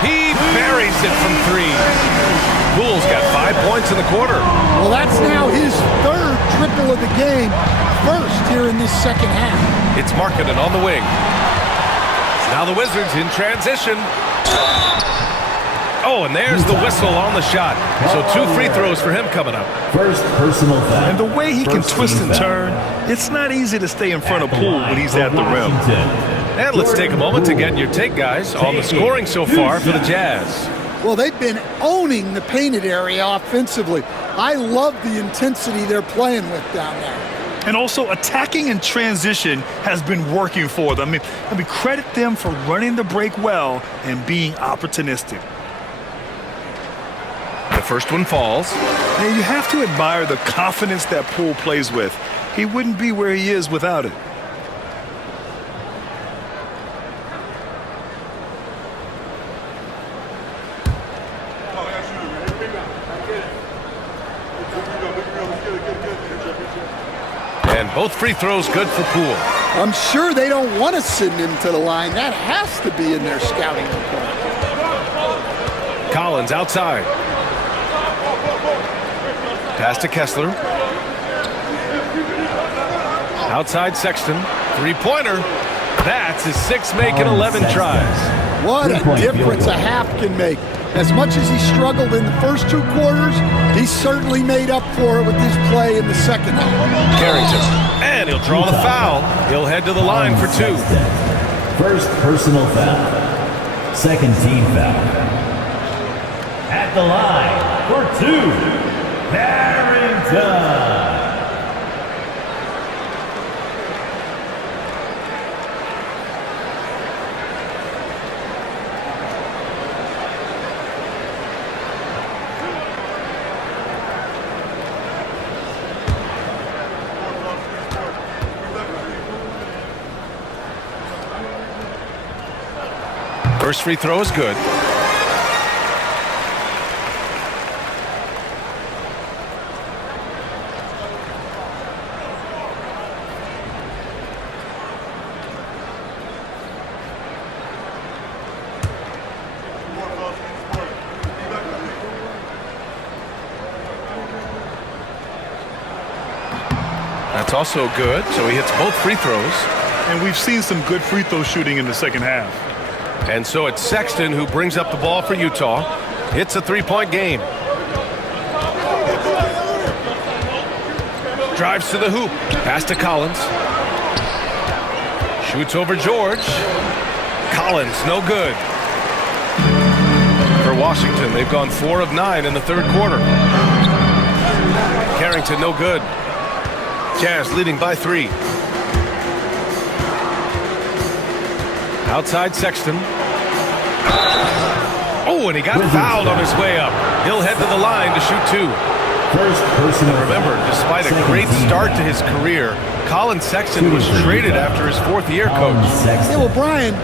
He buries it from 3. Poole's got 5 points in the quarter. Well, that's now his third triple of the game, first here in this second half. It's Markkanen on the wing. Now the Wizards in transition. Oh, and there's the whistle on the shot. So 2 free throws for him coming up. First personal foul. And the way he can twist and turn, it's not easy to stay in front of Poole when he's at the rim. And let's take a moment to get your take, guys, on the scoring so far for the Jazz. Well, they've been owning the painted area offensively. I love the intensity they're playing with down there. And also, attacking in transition has been working for them. I mean, credit them for running the break well and being opportunistic. The first one falls. And you have to admire the confidence that Poole plays with. He wouldn't be where he is without it. And both free throws good for Poole. I'm sure they don't want to send him to the line. That has to be in their scouting report. Collins outside. Pass to Kessler. Outside Sexton. Three-pointer. That's his 6 making 11 tries. What a difference a half can make. As much as he struggled in the first 2 quarters, he certainly made up for it with his play in the second half. Carrington. And he'll draw the foul. He'll head to the line for 2. First personal foul. Second team foul. At the line for 2. Barrington. First free throw is good. That's also good, so he hits both free throws. And we've seen some good free throw shooting in the second half. And so it's Sexton who brings up the ball for Utah. It's a 3-point game. Drives to the hoop. Pass to Collins. Shoots over George. Collins, no good. For Washington. They've gone 4 of 9 in the third quarter. Carrington, no good. Jazz leading by 3. Outside Sexton. Oh, and he got fouled on his way up. He'll head to the line to shoot 2. And remember, despite a great start to his career, Colin Sexton was traded after his 4th year, Coach. Yeah, well, Brian,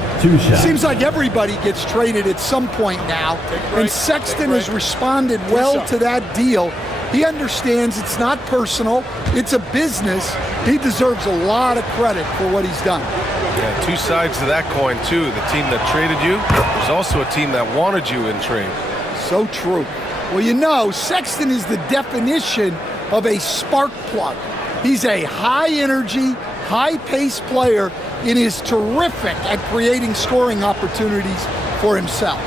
seems like everybody gets traded at some point now, and Sexton has responded well to that deal. He understands it's not personal, it's a business. He deserves a lot of credit for what he's done. Yeah, 2 sides to that coin, too. The team that traded you was also a team that wanted you in trade. So true. Well, you know, Sexton is the definition of a spark plug. He's a high-energy, high-paced player and is terrific at creating scoring opportunities for himself.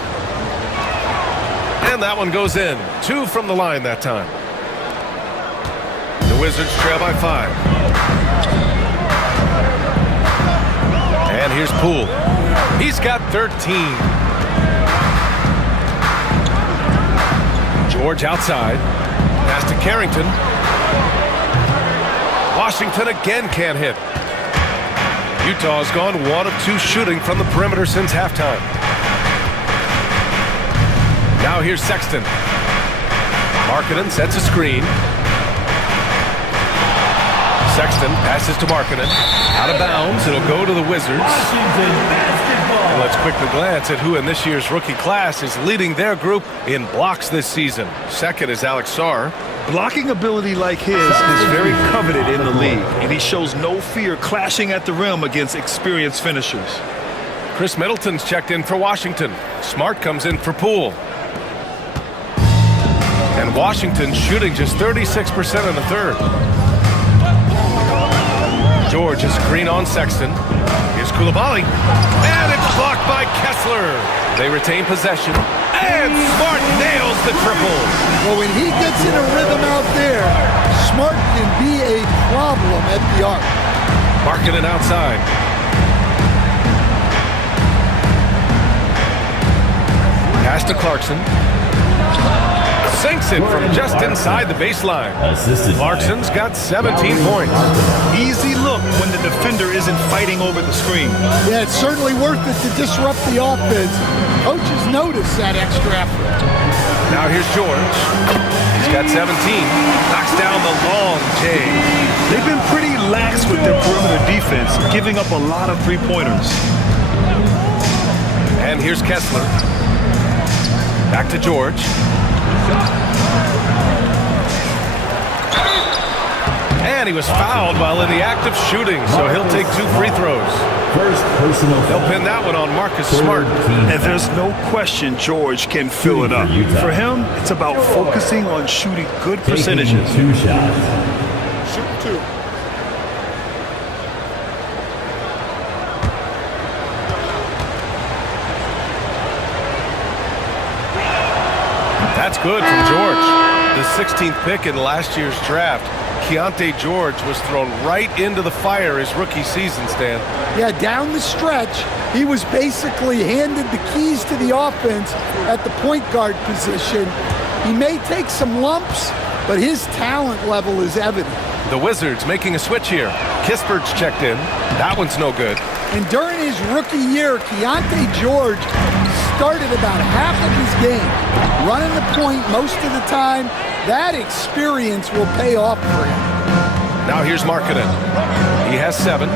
And that one goes in. 2 from the line that time. The Wizards trail by 5. And here's Poole. He's got 13. George outside. Pass to Carrington. Washington again can't hit. Utah's gone 1 of 2 shooting from the perimeter since halftime. Now here's Sexton. Markkanen sets a screen. Sexton passes to Markkanen. Out of bounds. It'll go to the Wizards. And let's quickly glance at who in this year's rookie class is leading their group in blocks this season. Second is Alex Sarr. Blocking ability like his is very coveted in the league, and he shows no fear clashing at the rim against experienced finishers. Chris Middleton's checked in for Washington. Smart comes in for Poole. And Washington shooting just 36% in the third. George is green on Sexton. Here's Coulibaly. And it's blocked by Kessler. They retain possession. And Smart nails the triple. Well, when he gets in a rhythm out there, Smart can be a problem at the arc. Markkanen outside. Pass to Clarkson. Sinks it from just inside the baseline. Clarkson's got 17 points. Easy look when the defender isn't fighting over the screen. Yeah, it's certainly worth it to disrupt the offense. Coaches notice that extra effort. Now here's George. He's got 17. Knocks down the long J. They've been pretty lax with their perimeter defense, giving up a lot of three-pointers. And here's Kessler. Back to George. And he was fouled while in the act of shooting, so he'll take 2 free throws. They'll pin that one on Marcus Smart. And there's no question George can fill it up. For him, it's about focusing on shooting good percentages. 2 shots. Shoot 2. That's good from George. The 16th pick in last year's draft. Keontae George was thrown right into the fire his rookie season, Stan. Yeah, down the stretch, he was basically handed the keys to the offense at the point guard position. He may take some lumps, but his talent level is evident. The Wizards making a switch here. Kispert's checked in. That one's no good. And during his rookie year, Keontae George started about half of his game, running the point most of the time. That experience will pay off for him. Now here's Markkanen. He has 7.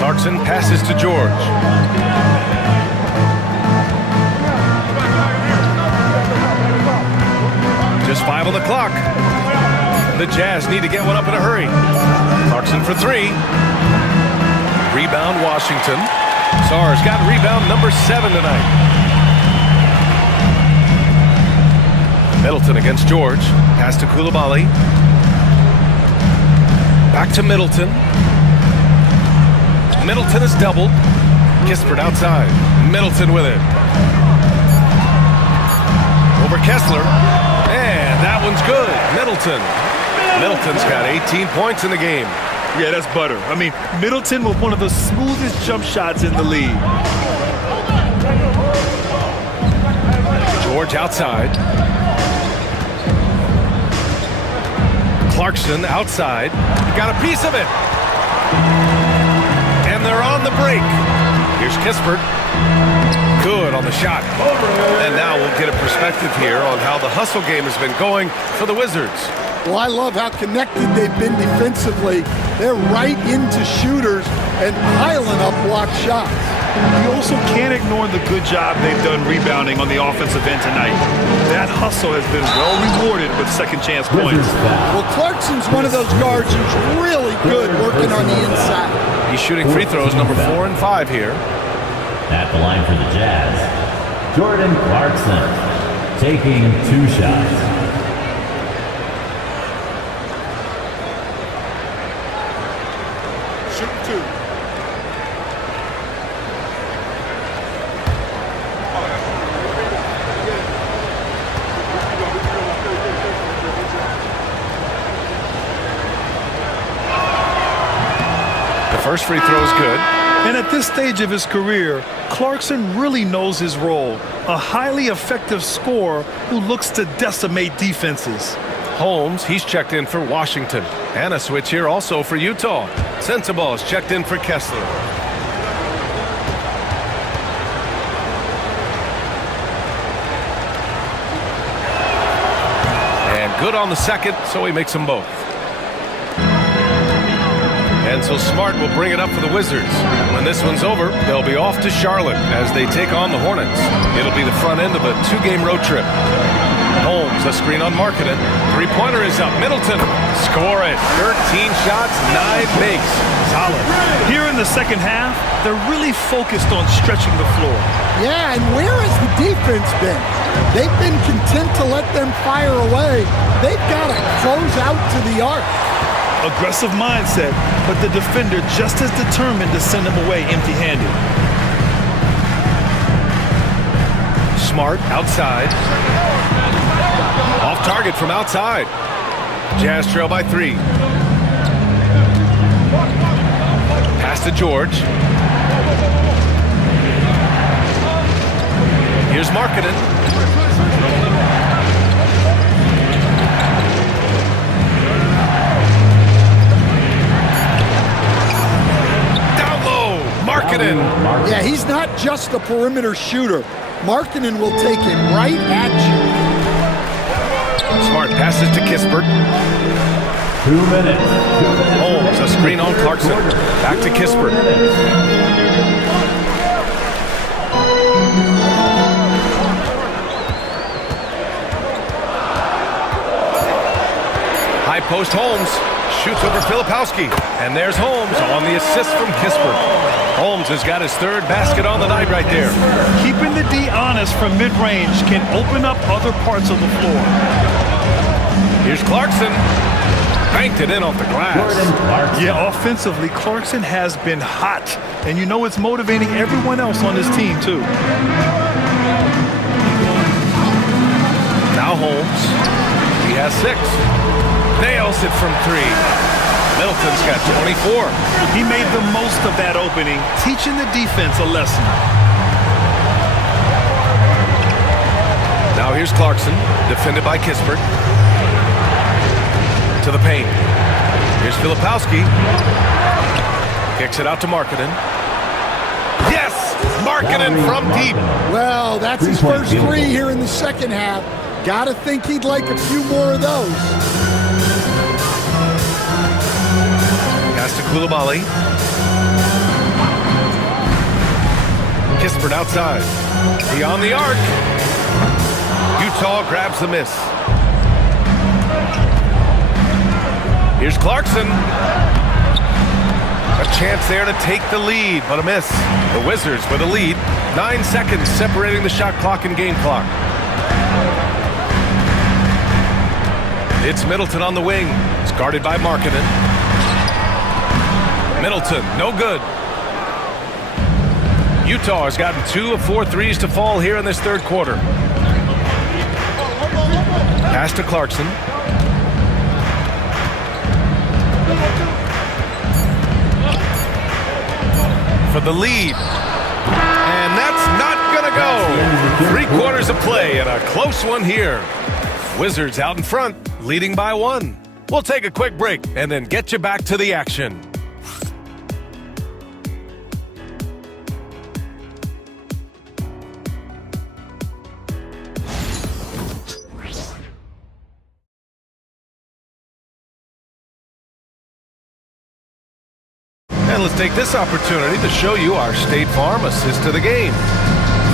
Clarkson passes to George. Just 5 on the clock. The Jazz need to get one up in a hurry. Clarkson for 3. Rebound Washington. Sarr's got rebound number 7 tonight. Middleton against George. Pass to Coulibaly. Back to Middleton. Middleton is doubled. Kispert outside. Middleton with it. Over Kessler. And that one's good. Middleton's got 18 points in the game. Yeah, that's butter. I mean, Middleton with one of the smoothest jump shots in the league. George outside. Clarkson outside. He got a piece of it. And they're on the break. Here's Kispert. Good on the shot. And now we'll get a perspective here on how the hustle game has been going for the Wizards. Well, I love how connected they've been defensively. They're right into shooters and piling up blocked shots. You also can't ignore the good job they've done rebounding on the offensive end tonight. That hustle has been well rewarded with second chance points. Well, Clarkson's one of those guards who's really good working on the inside. He's shooting free throws number 4 and 5 here. At the line for the Jazz, Jordan Clarkson taking 2 shots. First free throw is good. And at this stage of his career, Clarkson really knows his role. A highly effective scorer who looks to decimate defenses. Holmes, he's checked in for Washington. And a switch here also for Utah. Sensabaugh is checked in for Kessler. And good on the second, so he makes them both. And so Smart will bring it up for the Wizards. When this one's over, they'll be off to Charlotte as they take on the Hornets. It'll be the front end of a 2-game road trip. Holmes, a screen on Markkanen. Three-pointer is up. Middleton, score it. 13 shots, 9 makes. Solid. Here in the second half, they're really focused on stretching the floor. Yeah, and where has the defense been? They've been content to let them fire away. They've got to close out to the arc. Aggressive mindset, but the defender just as determined to send him away empty-handed. Smart outside. Off target from outside. Jazz trail by 3. Pass to George. Here's Markkanen. Markkanen. Yeah, he's not just a perimeter shooter. Markkanen will take it right at you. Smart passes to Kispert. 2 minutes. Holmes, a screen on Clarkson. Back to Kispert. High post Holmes. Shoots over Filipowski. And there's Holmes on the assist from Kispert. Holmes has got his 3rd basket on the night right there. Keeping the D honest from mid-range can open up other parts of the floor. Here's Clarkson. Banked it in off the glass. Yeah, offensively, Clarkson has been hot. And you know it's motivating everyone else on his team, too. Now Holmes. He has 6. Nails it from 3. Middleton's got 24. He made the most of that opening, teaching the defense a lesson. Now here's Clarkson, defended by Kispert. To the paint. Here's Filipowski. Kicks it out to Markkanen. Yes! Markkanen from deep. Well, that's his first 3 here in the second half. Gotta think he'd like a few more of those. Pass to Coulibaly. Kispert outside. Beyond the arc. Utah grabs the miss. Here's Clarkson. A chance there to take the lead, but a miss. The Wizards with a lead. 9 seconds separating the shot clock and game clock. It's Middleton on the wing. It's guarded by Markkanen. Middleton, no good. Utah has gotten 2 of 4 threes to fall here in this 3rd quarter. Pass to Clarkson. For the lead. And that's not gonna go. 3 quarters of play and a close one here. Wizards out in front, leading by 1. We'll take a quick break and then get you back to the action. And let's take this opportunity to show you our State Farm assist to the game.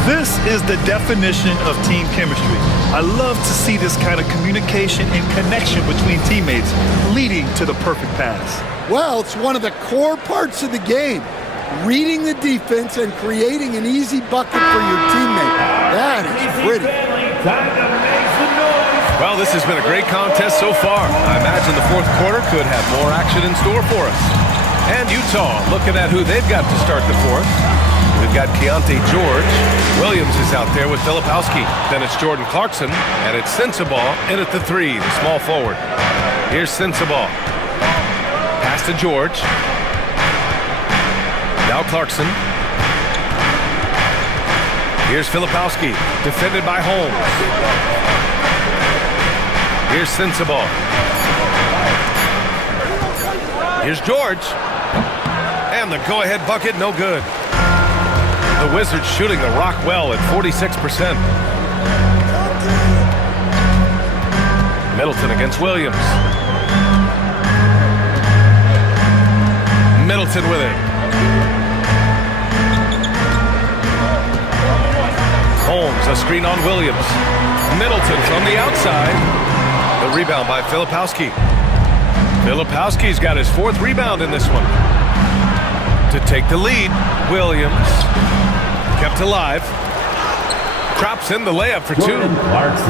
This is the definition of team chemistry. I love to see this kind of communication and connection between teammates leading to the perfect pass. Well, it's one of the core parts of the game. Reading the defense and creating an easy bucket for your teammate. That is pretty. Well, this has been a great contest so far. I imagine the fourth quarter could have more action in store for us. And Utah looking at who they've got to start the fourth. We've got Keontae George. Williams is out there with Filipowski. Then it's Jordan Clarkson, and it's Sensabaugh in at the 3, the small forward. Here's Sensabaugh. Pass to George. Now Clarkson. Here's Filipowski, defended by Holmes. Here's Sensabaugh. Here's George. And the go-ahead bucket, no good. The Wizards shooting the rock well at 46%. Middleton against Williams. Middleton with it. Holmes, a screen on Williams. Middleton from the outside. The rebound by Filipowski. Filipowski's got his 4th rebound in this one. To take the lead, Williams. Kept alive. Drops in the layup for 2.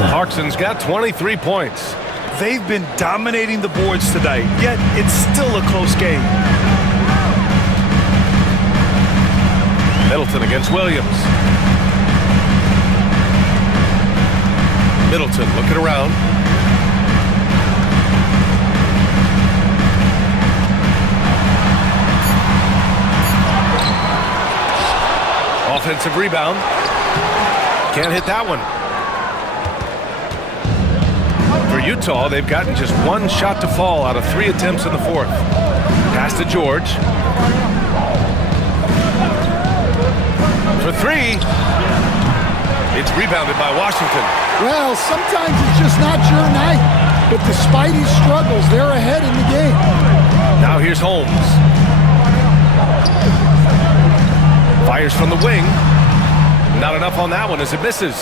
Clarkson's got 23 points. They've been dominating the boards tonight, yet it's still a close game. Middleton against Williams. Middleton looking around. Offensive rebound. Can't hit that one. For Utah, they've gotten just 1 shot to fall out of 3 attempts in the fourth. Pass to George. For 3. It's rebounded by Washington. Well, sometimes it's just not your night. But despite his struggles, they're ahead in the game. Now here's Holmes. Fires from the wing. Not enough on that one as it misses.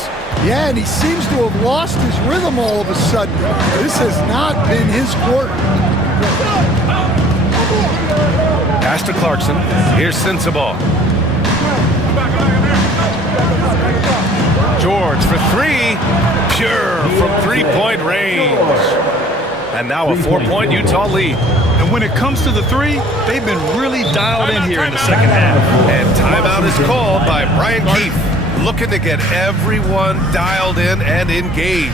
Yeah, and he seems to have lost his rhythm all of a sudden. This has not been his quarter. Pass to Clarkson. Here's Sensabaugh. George for 3. Pure from 3-point range. And now a 4-point Utah lead. And when it comes to the 3, they've been really dialed in here in the second half. And timeout is called by Brian Keefe, looking to get everyone dialed in and engaged.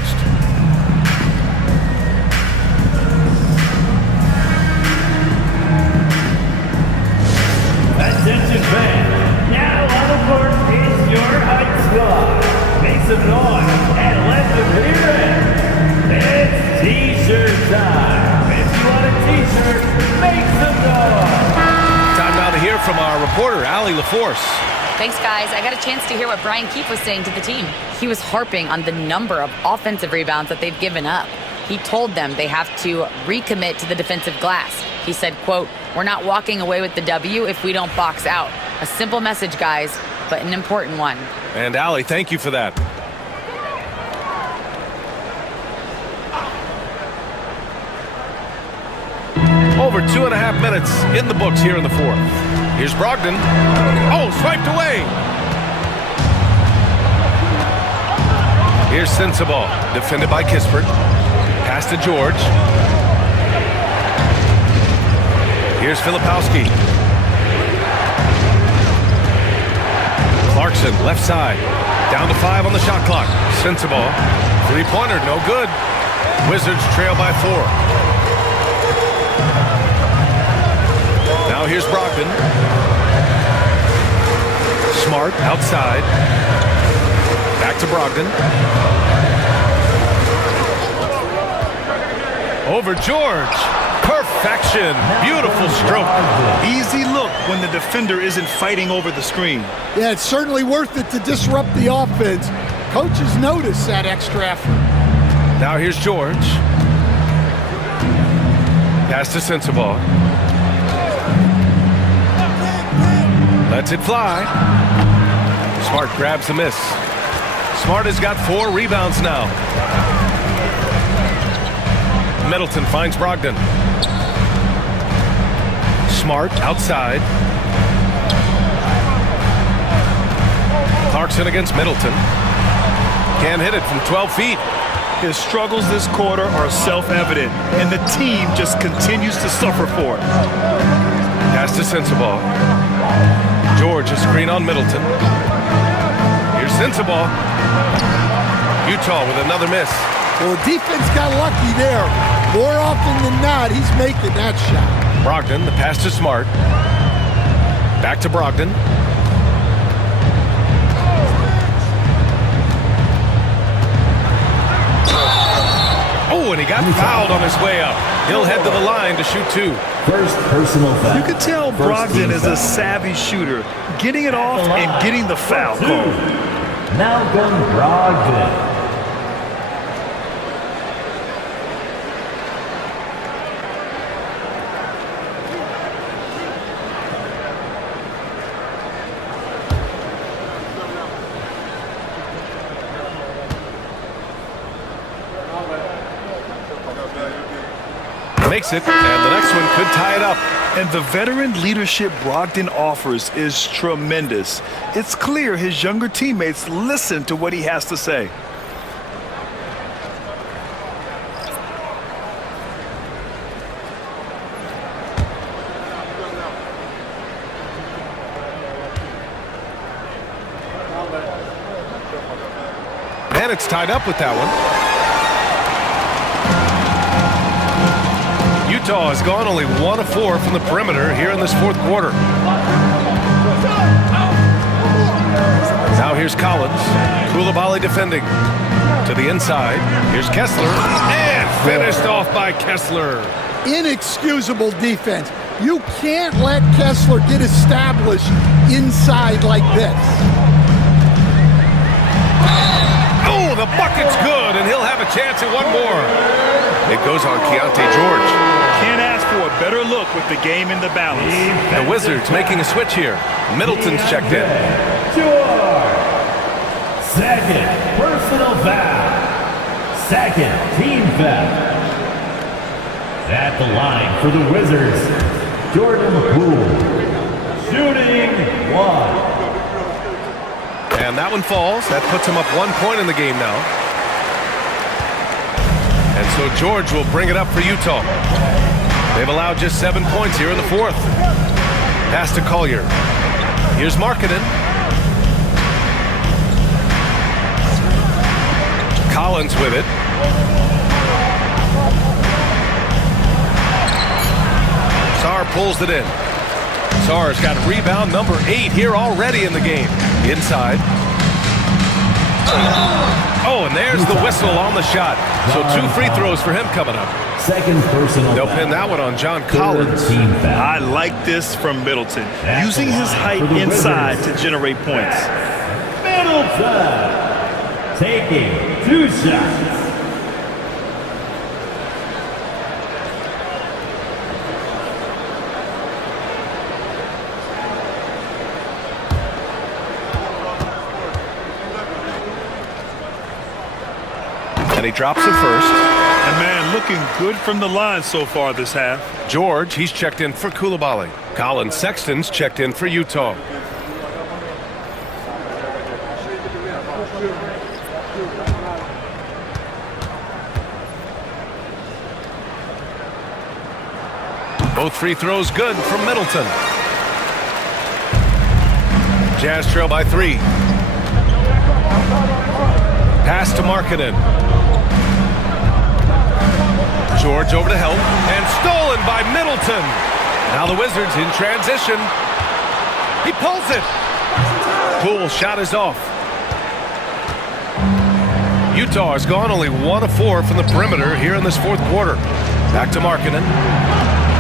Attention fans, now on the court is your high squad. Make some noise and let them hear it. It's T-shirt time. If you want a T-shirt, make some noise. Time now to hear from our reporter, Allie LaForce. Thanks, guys. I got a chance to hear what Brian Keefe was saying to the team. He was harping on the number of offensive rebounds that they've given up. He told them they have to recommit to the defensive glass. He said, quote, "We're not walking away with the W if we don't box out." A simple message, guys, but an important one. And Allie, thank you for that. Over 2.5 minutes in the books here in the fourth. Here's Brogdon. Oh, swiped away. Here's Sensabaugh, defended by Kispert. Pass to George. Here's Filipowski. Clarkson, left side. Down to 5 on the shot clock. Sensabaugh. 3-pointer, no good. Wizards trail by 4. Now here's Brogdon. Smart outside. Back to Brogdon. Over George. Perfection. Beautiful stroke. Easy look when the defender isn't fighting over the screen. Yeah, it's certainly worth it to disrupt the offense. Coaches notice that extra effort. Now here's George. Pass to Sensabaugh. Lets it fly. Smart grabs the miss. Smart has got 4 rebounds now. Middleton finds Brogdon. Smart outside. Clarkson against Middleton. Can't hit it from 12 feet. His struggles this quarter are self-evident, and the team just continues to suffer for it. Pass to Sensabaugh. George a screen on Middleton. Here's Sensabaugh. Utah with another miss. Well, the defense got lucky there. More often than not, he's making that shot. Brogdon, the pass to Smart. Back to Brogdon. Oh, and he got fouled on his way up. He'll head to the line to shoot 2. First personal foul. You can tell Brogdon is a savvy shooter, getting it off and getting the foul call. Malcolm Brogdon. Makes it, and the next one could tie it up. And the veteran leadership Brogdon offers is tremendous. It's clear his younger teammates listen to what he has to say. And it's tied up with that one. Utah has gone only 1 of 4 from the perimeter here in this 4th quarter. Now here's Collins. Coulibaly defending. To the inside. Here's Kessler. And finished off by Kessler. Inexcusable defense. You can't let Kessler get established inside like this. Oh, the bucket's good, and he'll have a chance at one more. It goes on Keontae George. Can't ask for a better look with the game in the balance. The Wizards making a switch here. Middleton's checked in. George. Second personal foul. Second team foul. At the line for the Wizards, Jordan Poole. Shooting 1. And that one falls. That puts him up 1 point in the game now. And so George will bring it up for Utah. They've allowed just 7 points here in the 4th. Pass to Collier. Here's Markkanen. Collins with it. Sarr pulls it in. Sarr's got rebound number 8 here already in the game. Inside. Oh, and there's the whistle on the shot. So 2 free throws for him coming up. Second personal They'll foul. pin that one on John Collins. Team foul. I like this from Middleton, using his height inside to generate points. Middleton taking 2 shots. And he drops it first. And man, looking good from the line so far this half. George, he's checked in for Coulibaly. Colin Sexton's checked in for Utah. Both free throws good from Middleton. Jazz trail by 3. Pass to Markkanen. George over to help, and stolen by Middleton. Now the Wizards in transition. He pulls it. Poole's shot is off. Utah has gone only 1 of 4 from the perimeter here in this fourth quarter. Back to Markkanen.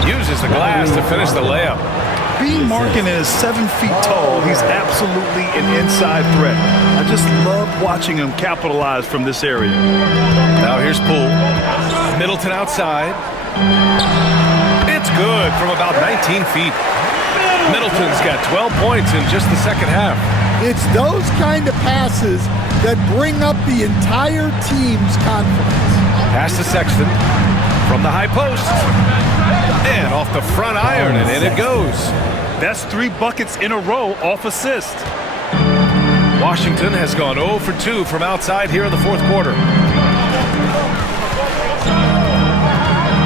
Uses the glass to finish the layup. Being Markkanen is 7 feet tall, he's absolutely an inside threat. I just love watching him capitalize from this area. Now here's Poole. Middleton outside. It's good from about 19 feet. Middleton's got 12 points in just the second half. It's those kind of passes that bring up the entire team's confidence. Pass to Sexton from the high post. And off the front iron, and in it goes. That's 3 buckets in a row off assist. Washington has gone 0 for 2 from outside here in the fourth quarter.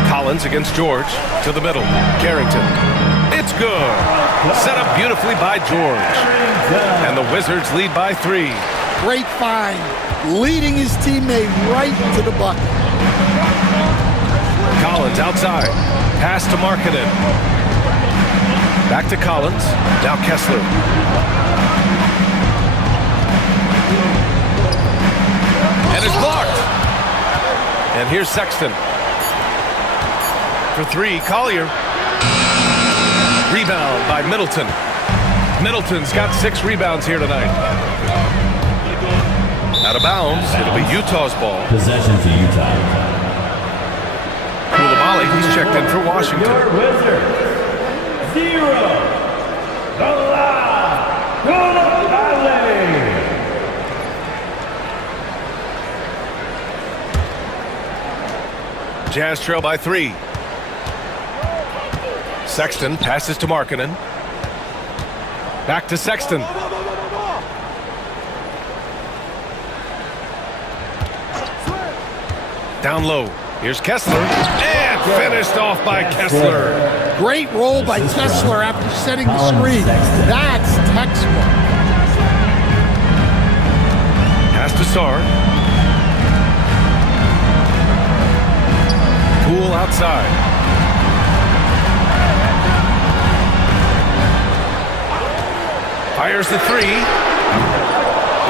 Collins against George to the middle. Carrington. It's good. Set up beautifully by George. And the Wizards lead by 3. Great find, leading his teammate right to the bucket. Collins outside. Pass to Markkanen. Back to Collins. Now Kessler. And it's blocked. And here's Sexton. For 3, Collier. Rebound by Middleton. Middleton's got 6 rebounds here tonight. Out of bounds. It'll be Utah's ball. Possession to Utah. He's checked in for Washington. Your Wizards, 0. Jazz trail by 3. Sexton passes to Markkanen. Back to Sexton. Down low. Here's Kessler. And finished off by Kessler. Great roll by Kessler after setting the screen. That's textbook. Pass to Sarr. Poole outside. Fires the 3.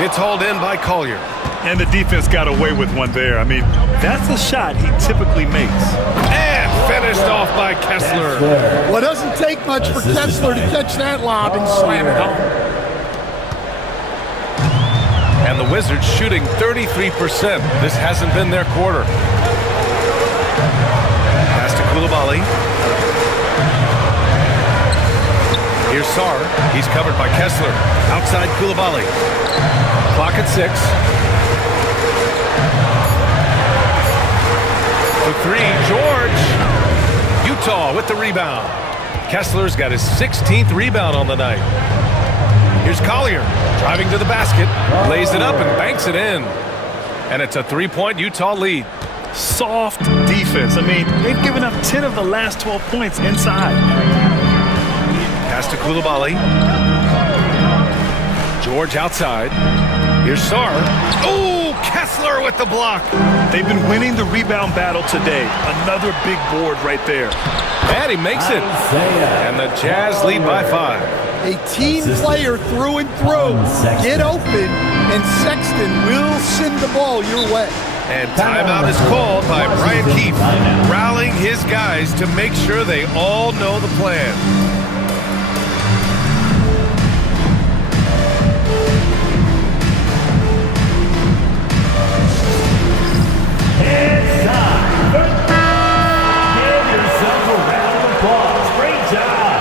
It's hauled in by Collier. And the defense got away with one there. I mean, that's a shot he typically makes. And finished off by Kessler. Well, it doesn't take much for Kessler to catch that lob and slam it home. And the Wizards shooting 33%. This hasn't been their quarter. Pass to Coulibaly. Here's Sarr. He's covered by Kessler. Outside Coulibaly. Clock at 6. For 3, George. Utah with the rebound. Kessler's got his 16th rebound on the night. Here's Collier driving to the basket, lays it up and banks it in. And it's a 3-point Utah lead. Soft defense. I mean, they've given up 10 of the last 12 points inside. Pass to Coulibaly. George outside. Here's Sarr. Oh, Kessler with the block. They've been winning the rebound battle today. Another big board right there. And he makes it. And the Jazz lead by 5. A team player through and through. Get open, and Sexton will send the ball your way. And timeout is called by Brian Keefe, rallying his guys to make sure they all know the plan. It's time. Give yourself a round of applause. Great job.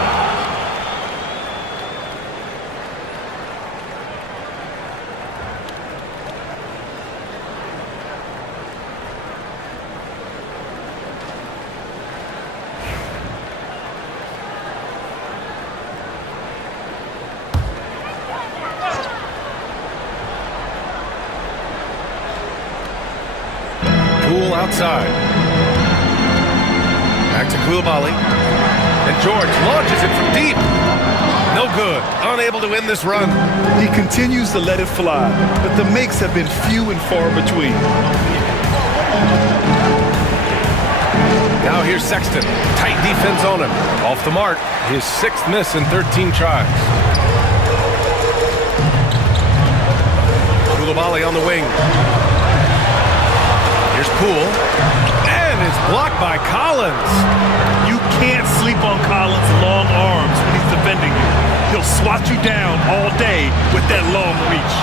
Poole outside. Back to Coulibaly. And George launches it from deep. No good. Unable to win this run. He continues to let it fly, but the makes have been few and far between. Now here's Sexton. Tight defense on him. Off the mark. His 6th miss in 13 tries. Coulibaly on the wing. Here's Poole. And it's blocked by Collins. You can't sleep on Collins' long arms when he's defending you. He'll swat you down all day with that long reach.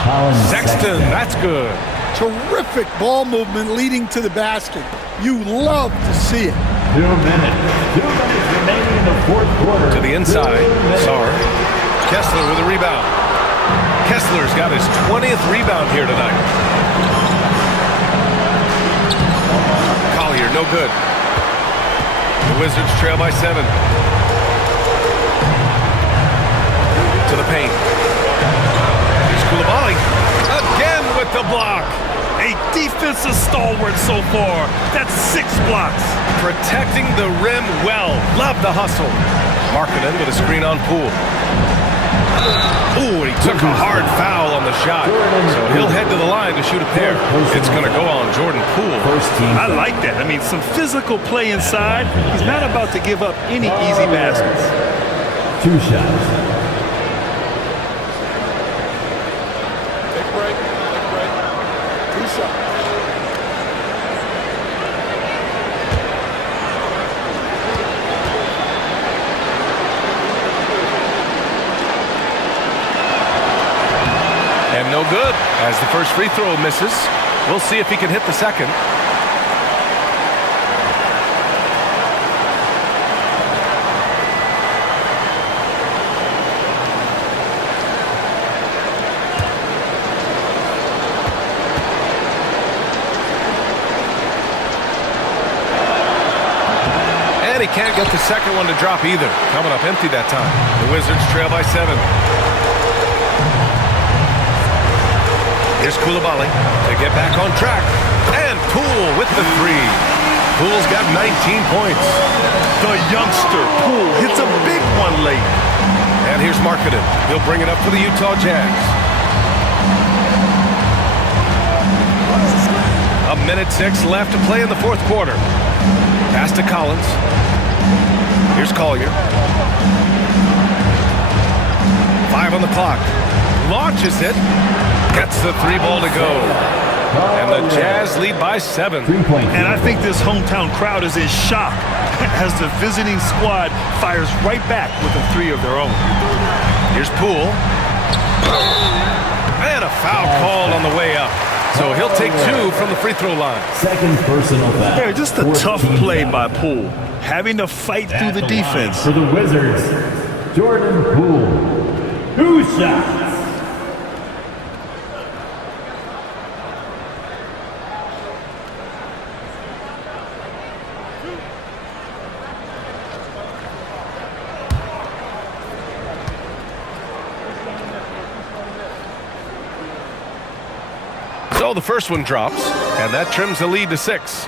Sexton, that's good. Terrific ball movement leading to the basket. You love to see it. 2 minutes. 2 minutes remaining in the fourth quarter. To the inside. Sarr. Kessler with a rebound. Kessler's got his 20th rebound here tonight. Collier, no good. The Wizards trail by 7. To the paint. Here's Coulibaly. Again with the block. A defensive stalwart so far. That's 6 blocks. Protecting the rim well. Love the hustle. Markkanen with a screen on Poole. Ooh, he took a hard foul on the shot. So he'll head to the line to shoot a pair. It's going to go on Jordan Poole. I like that. I mean, some physical play inside. He's not about to give up any easy baskets. 2 shots. Take a break. Take a break. 2 shots. And no good as the first free throw misses. We'll see if he can hit the second. And he can't get the second one to drop either. Coming up empty that time. The Wizards trail by 7. Here's Coulibaly to get back on track. And Poole with the 3. Poole's got 19 points. The youngster, Poole, hits a big one late. And here's Markkanen. He'll bring it up for the Utah Jazz. 1:06 left to play in the fourth quarter. Pass to Collins. Here's Collier. 5 on the clock. Launches it. Gets the 3 ball to go. And the Jazz lead by 7. And I think this hometown crowd is in shock as the visiting squad fires right back with a 3 of their own. Here's Poole. And a foul called on the way up. So he'll take 2 from the free throw line. Second personal foul. Yeah, just a tough play by Poole. Having to fight through the defense. For the Wizards, Jordan Poole. 2 shots. So the first one drops, and that trims the lead to 6.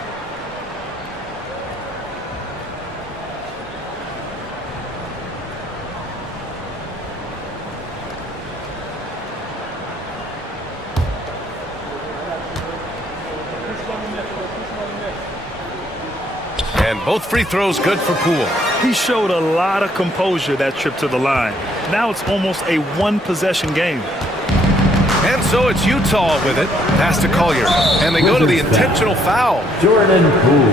And both free throws good for Poole. He showed a lot of composure that trip to the line. Now it's almost a 1-possession game. And so it's Utah with it. Pass to Collier. And they go to the intentional foul. Jordan Poole.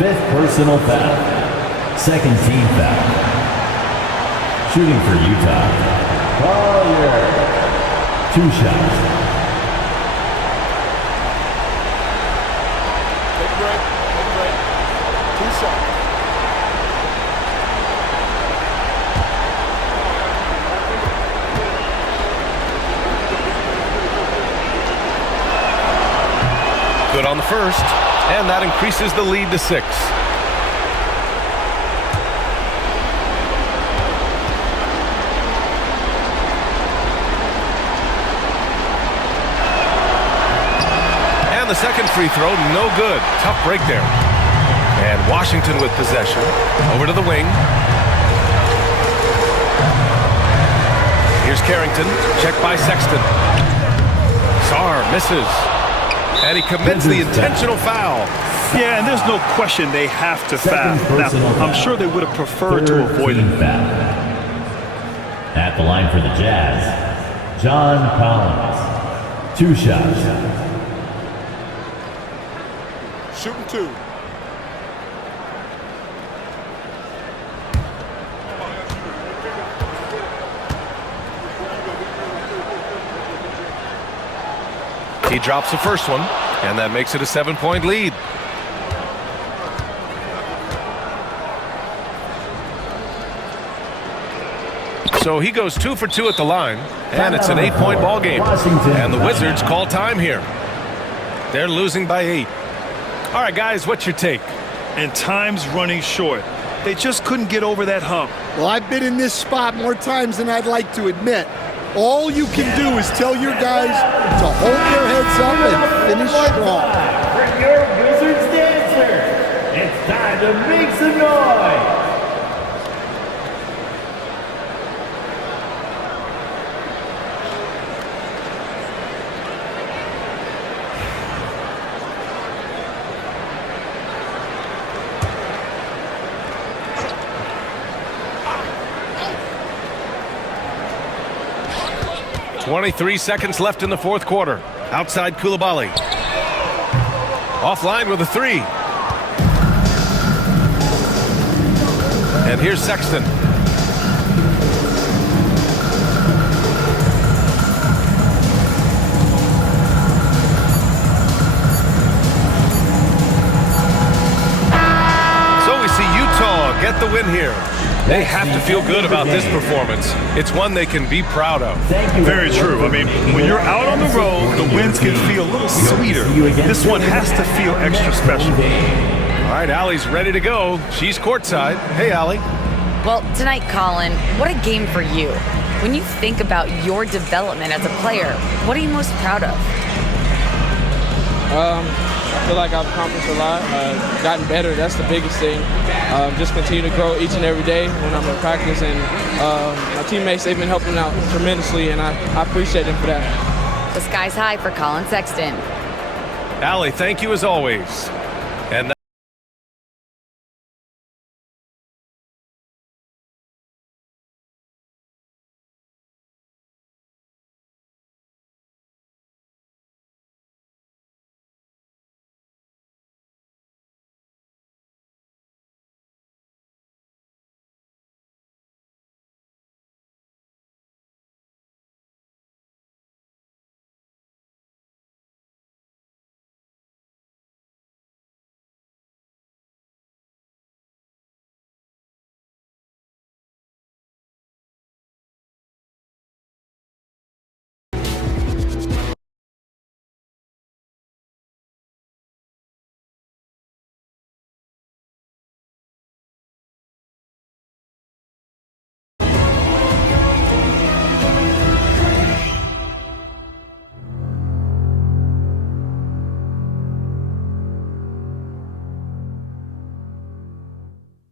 5th personal foul. 2nd team foul. Shooting for Utah. Collier. 2 shots. Take a break. Take a break. 2 shots. Good on the first, and that increases the lead to 6. And the second free throw, no good. Tough break there. And Washington with possession. Over to the wing. Here's Carrington. Check by Sexton. Sarr misses. And he commits the intentional foul. Yeah, and there's no question they have to foul. Now, I'm sure they would have preferred to avoid it. At the line for the Jazz, John Collins. 2 shots. shooting 2. He drops the first one, and that makes it a 7-point lead. So he goes 2 for 2 at the line, and it's an 8-point ball game. And the Wizards call time here. They're losing by 8. All right, guys, what's your take? And time's running short. They just couldn't get over that hump. Well, I've been in this spot more times than I'd like to admit. All you can do is tell your guys to hold their heads up and finish strong. For your Wizards dancer, it's time to make some noise. .23 seconds left in the fourth quarter. Outside Koulibaly. Offline with a 3. And here's Sexton. So we see Utah get the win here. They have to feel good about this performance. It's one they can be proud of. Very true. I mean, when you're out on the road, the wins can feel a little sweeter. This one has to feel extra special. All right, Allie's ready to go. She's courtside. Hey, Allie. Well, tonight, Colin, what a game for you. When you think about your development as a player, what are you most proud of? I feel like I've accomplished a lot, gotten better. That's the biggest thing. Just continue to grow each and every day when I'm in practice. And my teammates, they've been helping out tremendously, and I appreciate them for that. The sky's high for Colin Sexton. Allie, thank you as always.